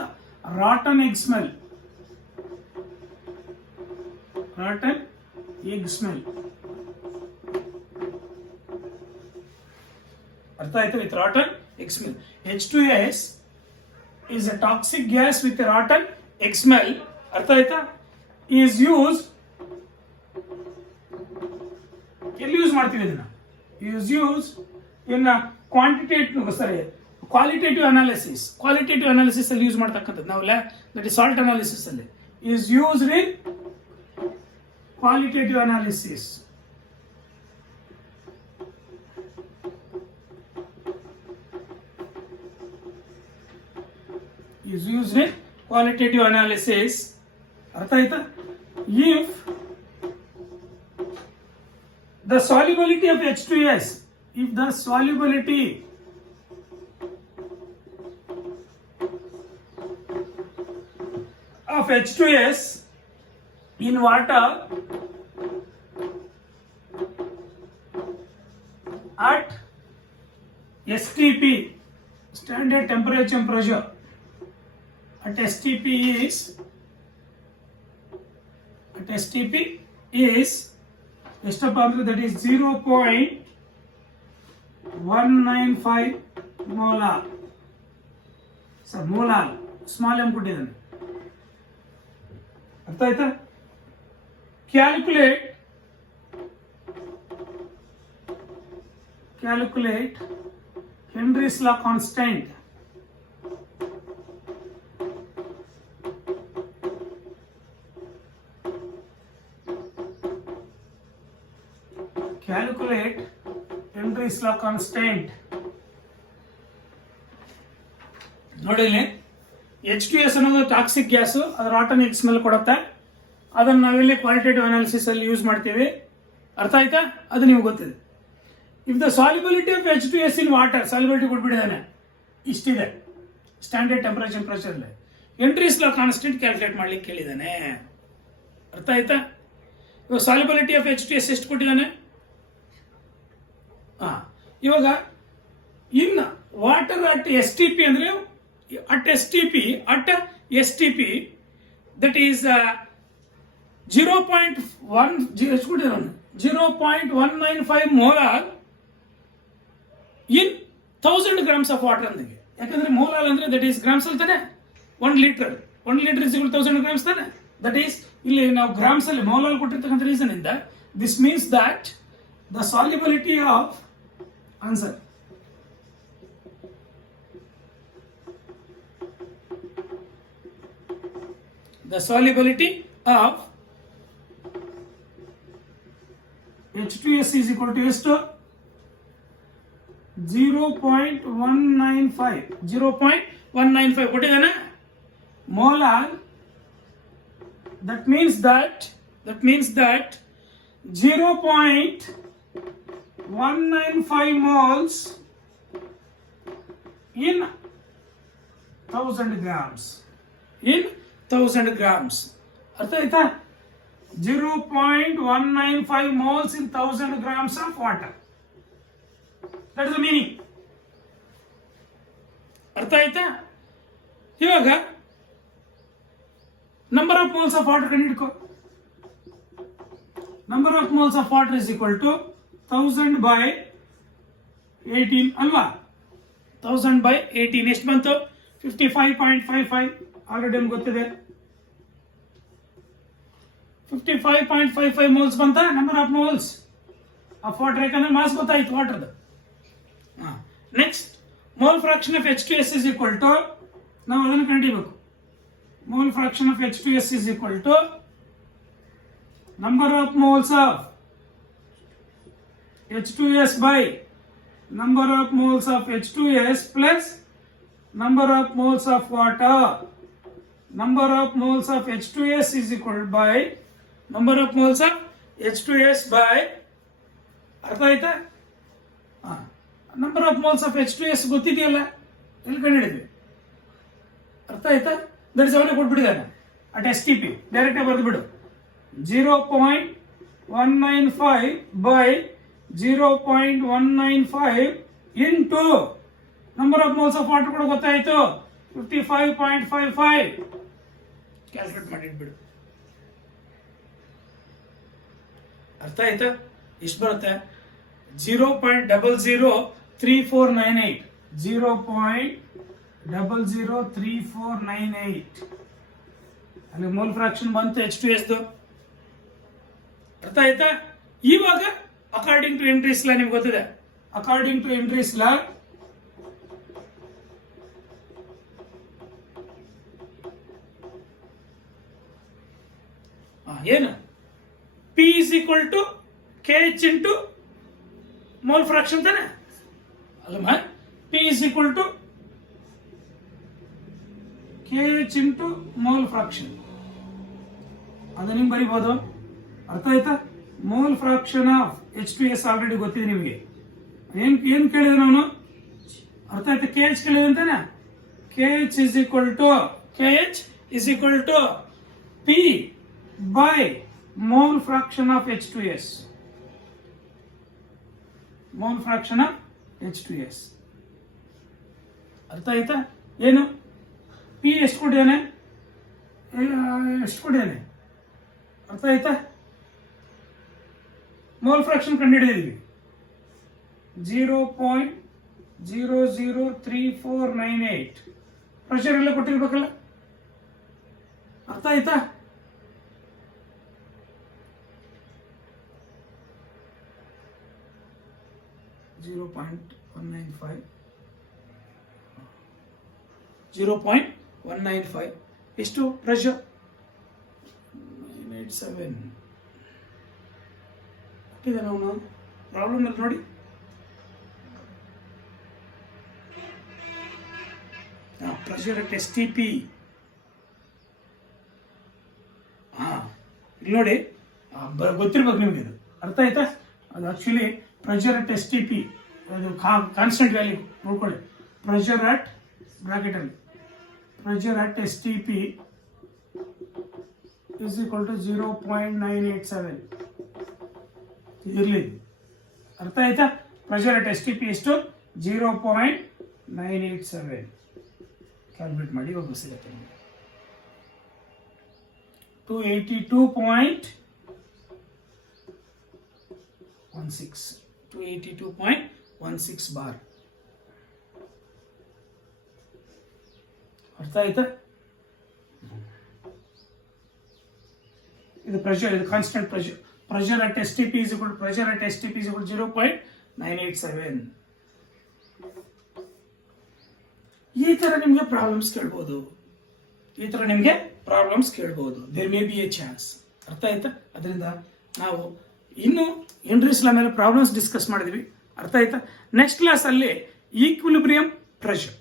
rotten egg smell. rotten egg smell. ಅರ್ಥ ಆಯ್ತು? with rotten egg smell. H2S is a toxic gas with a rotten egg smell. ಅರ್ಥ ಆಯ್ತಾ? is used, ಎಲ್ಲಿ ಯೂಸ್ ಮಾಡ್ತೀವಿ ಇದನ್ನ? is used in qualitative analysis. Qualitative analysis ಅಲ್ಲಿ use ಮಾಡ್ತಕ್ಕಂಥದ್ದು ನಾವು, ದಟ್ ಇಸ್ ಸಾಲ್ಟ್ ಅನಾಲಿಸಿಸ್ ಅಲ್ಲಿ. is used in qualitative analysis. is used in qualitative analysis. ಅರ್ಥ ಆಯ್ತಾ? if the solubility of H2S, if the solubility of H2S in water at STP, standard temperature and pressure, at STP is ಎಷ್ಟಪ್ಪ ಅಂದ್ರೆ that is 0.195 molar. Sir molar small M ಕೊಟ್ಟಿದ್ದಾನೆ. ಅರ್ಥ ಆಯ್ತಾ? Calculate Henry's law constant. Calculate Henry's law constant. ನೋಡಿ ಇಲ್ಲಿ H2S ಅನ್ನೋದು toxic gas, ಅದು rotten egg smell ಕೊಡುತ್ತೆ. ಅದನ್ನು ನಾವಿಲ್ಲಿ ಕ್ವಾಲಿಟೇಟಿವ್ ಅನಾಲಿಸಿಸ್ ಅಲ್ಲಿ ಯೂಸ್ ಮಾಡ್ತೀವಿ. ಅರ್ಥ ಆಯ್ತಾ? ಅದು ನಿಮ್ಗೆ ಗೊತ್ತಿದೆ. If the solubility of H2S in water, solubility ಕೊಟ್ಬಿಟ್ಟಿದ್ದಾನೆ, ಇಷ್ಟಿದೆ standard temperature pressure. Henry's law constant calculate ಮಾಡ್ಲಿಕ್ಕೆ ಕೇಳಿದ್ದಾನೆ. ಅರ್ಥ ಆಯ್ತಾ? ಇವಾಗ ಸಾಲ್ಯುಬಿಲಿಟಿ ಆಫ್ H2S ಎಷ್ಟು ಕೊಟ್ಟಿದ್ದಾನೆ? ಇವಾಗ ಇನ್ ವಾಟರ್ ಅಟ್ STP ಅಂದ್ರೆ at STP that is 0.195 molar in 1000 grams of water ಅಂದಿಗೆ. ಯಾಕಂದ್ರೆ ಮೋಲಾಲ್ ಅಂದ್ರೆ ದಟ್ ಈಸ್ ಗ್ರಾಮ್ಸ್ ಅಲ್ಲಿ ತಾನೆ. 1 ಲೀಟರ್ ಇಸ್ 1000 grams ತಾನೆ. ದಟ್ ಈಸ್ ಇಲ್ಲಿ ನಾವು ಗ್ರಾಮ್ಸ್ ಅಲ್ಲಿ ಮೋಲಾಲ್ ಕೊಟ್ಟಿರ್ತಕ್ಕಂಥ ರೀಸನ್ ಇಂದ this means that the solubility of answer the solubility of H2S is equal to ಎಷ್ಟು? 0.195 ಕೊಟ್ಟಿದ್ದಾನೆ molar. that means that 0.195 moles in 1000 grams. ಅರ್ಥ ಆಯ್ತಾ? 0.195 moles in 1000 grams of water. That is the meaning. ಅರ್ಥ ಆಯ್ತಾ? ಇವಾಗ number of moles of water ಕಂಡುಹಿಡ್ಕೊ. Number of moles of water is equal to 1000/18 ಅಲ್ವಾ? 1000/18 ಎಷ್ಟು ಬಂತು? 55.55. ಆಲ್ರೆಡಿ ನಮ್ಗೆ ಗೊತ್ತಿದೆ. 55.55 ಮೋಲ್ಸ್ ಬಂತ number of moles of water. ಯಾಕಂದ್ರೆ ಮಾಸ್ ಗೊತ್ತಾಯ್ತು ವಾಟರ್ದು. Next mole fraction of H2S is equal to, ನಾವು ಅದನ್ನು ಕಂಡುಹಿಡಿಯಬೇಕು. Mole fraction of H2S is equal to number of moles of H2S by number of moles of H2S plus number of moles of water. Number of moles of H2S is equal by number of moles of H2S by, ಅರ್ಥ ಆಯ್ತಾ? Number of moles of H2S ಗೊತ್ತಿದೆಯಲ್ಲ, ಎಲ್ಲಿ ಕಂಡುಹಿಡಿದ್ವಿ? ಅರ್ಥ ಆಯ್ತಾ? That is ಅವನೇ ಕೊಟ್ಬಿಟ್ಟಿದ್ದಾನೆ at STP. Direct ಆಗಿ ಬರೆದು ಬಿಡು. 0.195 by 0.195 into number of moles of water ಕೂಡ ಗೊತ್ತಾಯ್ತು, 55.55. ಕ್ಯಾಲ್ಕುಲೇಟ್ ಮಾಡಿಟ್ಬಿಡು. ಅರ್ಥ ಆಯ್ತಾ? ಎಷ್ಟು ಬರುತ್ತೆ? 0.003498. 0.003498 ಅಲ್ಲಿ ಮೋಲ್ ಫ್ರಾಕ್ಷನ್ ಬಂತು H2S. ಅರ್ಥ ಆಯ್ತಾ? ಇವಾಗ ಅಕಾರ್ಡಿಂಗ್ ಟು ಎಂಟ್ರೀಸ್ ಲಾ ನಿಮ್ಗೆ ಗೊತ್ತಿದೆ. ಅಕಾರ್ಡಿಂಗ್ ಟು ಎಂಟ್ರೀಸ್ ಲಾ ಏನು? P is equal to KH into mole fraction ತಾನೆ ಅಲ್ಲಮ್ಮ? P is equal to KH into mole fraction. ಅದು ನಿಮ್ಗೆ ಬರೀಬಹುದು. ಅರ್ಥ ಆಯ್ತಾ? Mole fraction of H2S already ಗೊತ್ತಿದೆ ನಿಮಗೆ. ಏನ್ ಕೇಳಿದೆ ನಾನು? ಅರ್ಥ ಆಯ್ತಾ? KH ಕೇಳಿದೆ ಅಂತಾನೆ. KH is equal to P by mole fraction of H2S. Mole fraction of H2S. ಅರ್ಥ ಆಯ್ತಾ? ಏನು P ಎಷ್ಟು ಕೊಟ್ಟಿದ್ದಾನೆ? ಅರ್ಥ ಆಯ್ತಾ? Mole fraction ಕಂಡುಹಿಡಿದಿದ್ವಿ 0.003498. ಪ್ರೆಷರ್ ಎಲ್ಲ ಕೊಟ್ಟಿರ್ಬೇಕಲ್ಲ. ಅರ್ಥ ಆಯ್ತಾ? .195 ಎಷ್ಟು ಪ್ರೆಷರ್? 987. ನಾವು ಪ್ರಾಬ್ಲಮ್ ಅಲ್ಲಿ ನೋಡಿ. Pressure at STP. ಇಲ್ಲಿ ನೋಡಿ, ಗೊತ್ತಿರ್ಬೇಕು ನಿಮ್ಗೆ ಇದು. ಅರ್ಥ ಆಯ್ತಾ? ಅದು ಆಕ್ಚುಲಿ ಪ್ರೆಷರ್ ಅಟ್ STP, ಅದು ಕಾನ್ಸ್ಟೆಂಟ್ ವ್ಯಾಲ್ಯೂ ನೋಡ್ಕೊಳ್ಳಿ. ಪ್ರೆಷರ್ ಅಟ್ ಬ್ರಾಕೆಟ್ ಅಲ್ಲಿ pressure at STP is equal to 0.987 ಇರಲಿ. ಅರ್ಥ ಆಯ್ತಾ? ಪ್ರೆಷರ್ ಅಟ್ STP ಎಷ್ಟು? 0.987. ಕ್ಯಾಲ್ಕುಲೇಟ್ ಮಾಡಿ ಹೋಗಿ ಸಿಗುತ್ತೆ ನಿಮಗೆ. 282.16 ಬಾರ್. ಅರ್ಥ ಆಯ್ತಾ? ಇದು ಪ್ರೆಷರ್, ಇದು constant pressure. Pressure at STP is equal to 0.987. ಈ ತರ ನಿಮಗೆ ಪ್ರಾಬ್ಲಮ್ಸ್ ಕೇಳ್ಬೋದು. There may be a chance. ಅರ್ಥ ಆಯ್ತಾ? ಅದರಿಂದ ನಾವು ಇನ್ನು ಹೆನ್ರೀಸ್ ಲಾ ಮೇಲೆ ಪ್ರಾಬ್ಲಮ್ಸ್ ಡಿಸ್ಕಸ್ ಮಾಡಿದ್ವಿ. ಅರ್ಥ ಆಯ್ತಾ? ನೆಕ್ಸ್ಟ್ ಕ್ಲಾಸ್ ಅಲ್ಲಿ equilibrium pressure,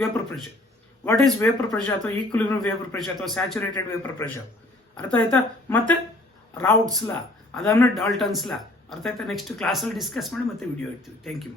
vapour pressure. What is vapour pressure ಅಥವಾ ಈಕ್ವಿಲಿಬ್ರಿಯಂ ವೇಪರ್ ಪ್ರೆಷರ್ ಅಥವಾ ಸ್ಯಾಚುರೇಟೆಡ್ ವೇಪರ್ ಪ್ರೆಷರ್. ಅರ್ಥ ಆಯ್ತಾ? ಮತ್ತೆ ರೌಟ್ಸ್ ಲಾ, ಅದಾದ್ಮೇಲೆ ಡಾಲ್ಟನ್ಸ್ ಲಾ. ಅರ್ಥ ಆಯ್ತಾ? ನೆಕ್ಸ್ಟ್ ಕ್ಲಾಸಲ್ಲಿ ಡಿಸ್ಕಸ್ ಮಾಡಿ ಮತ್ತೆ ವಿಡಿಯೋ ಇಡ್ತೀವಿ. Thank you.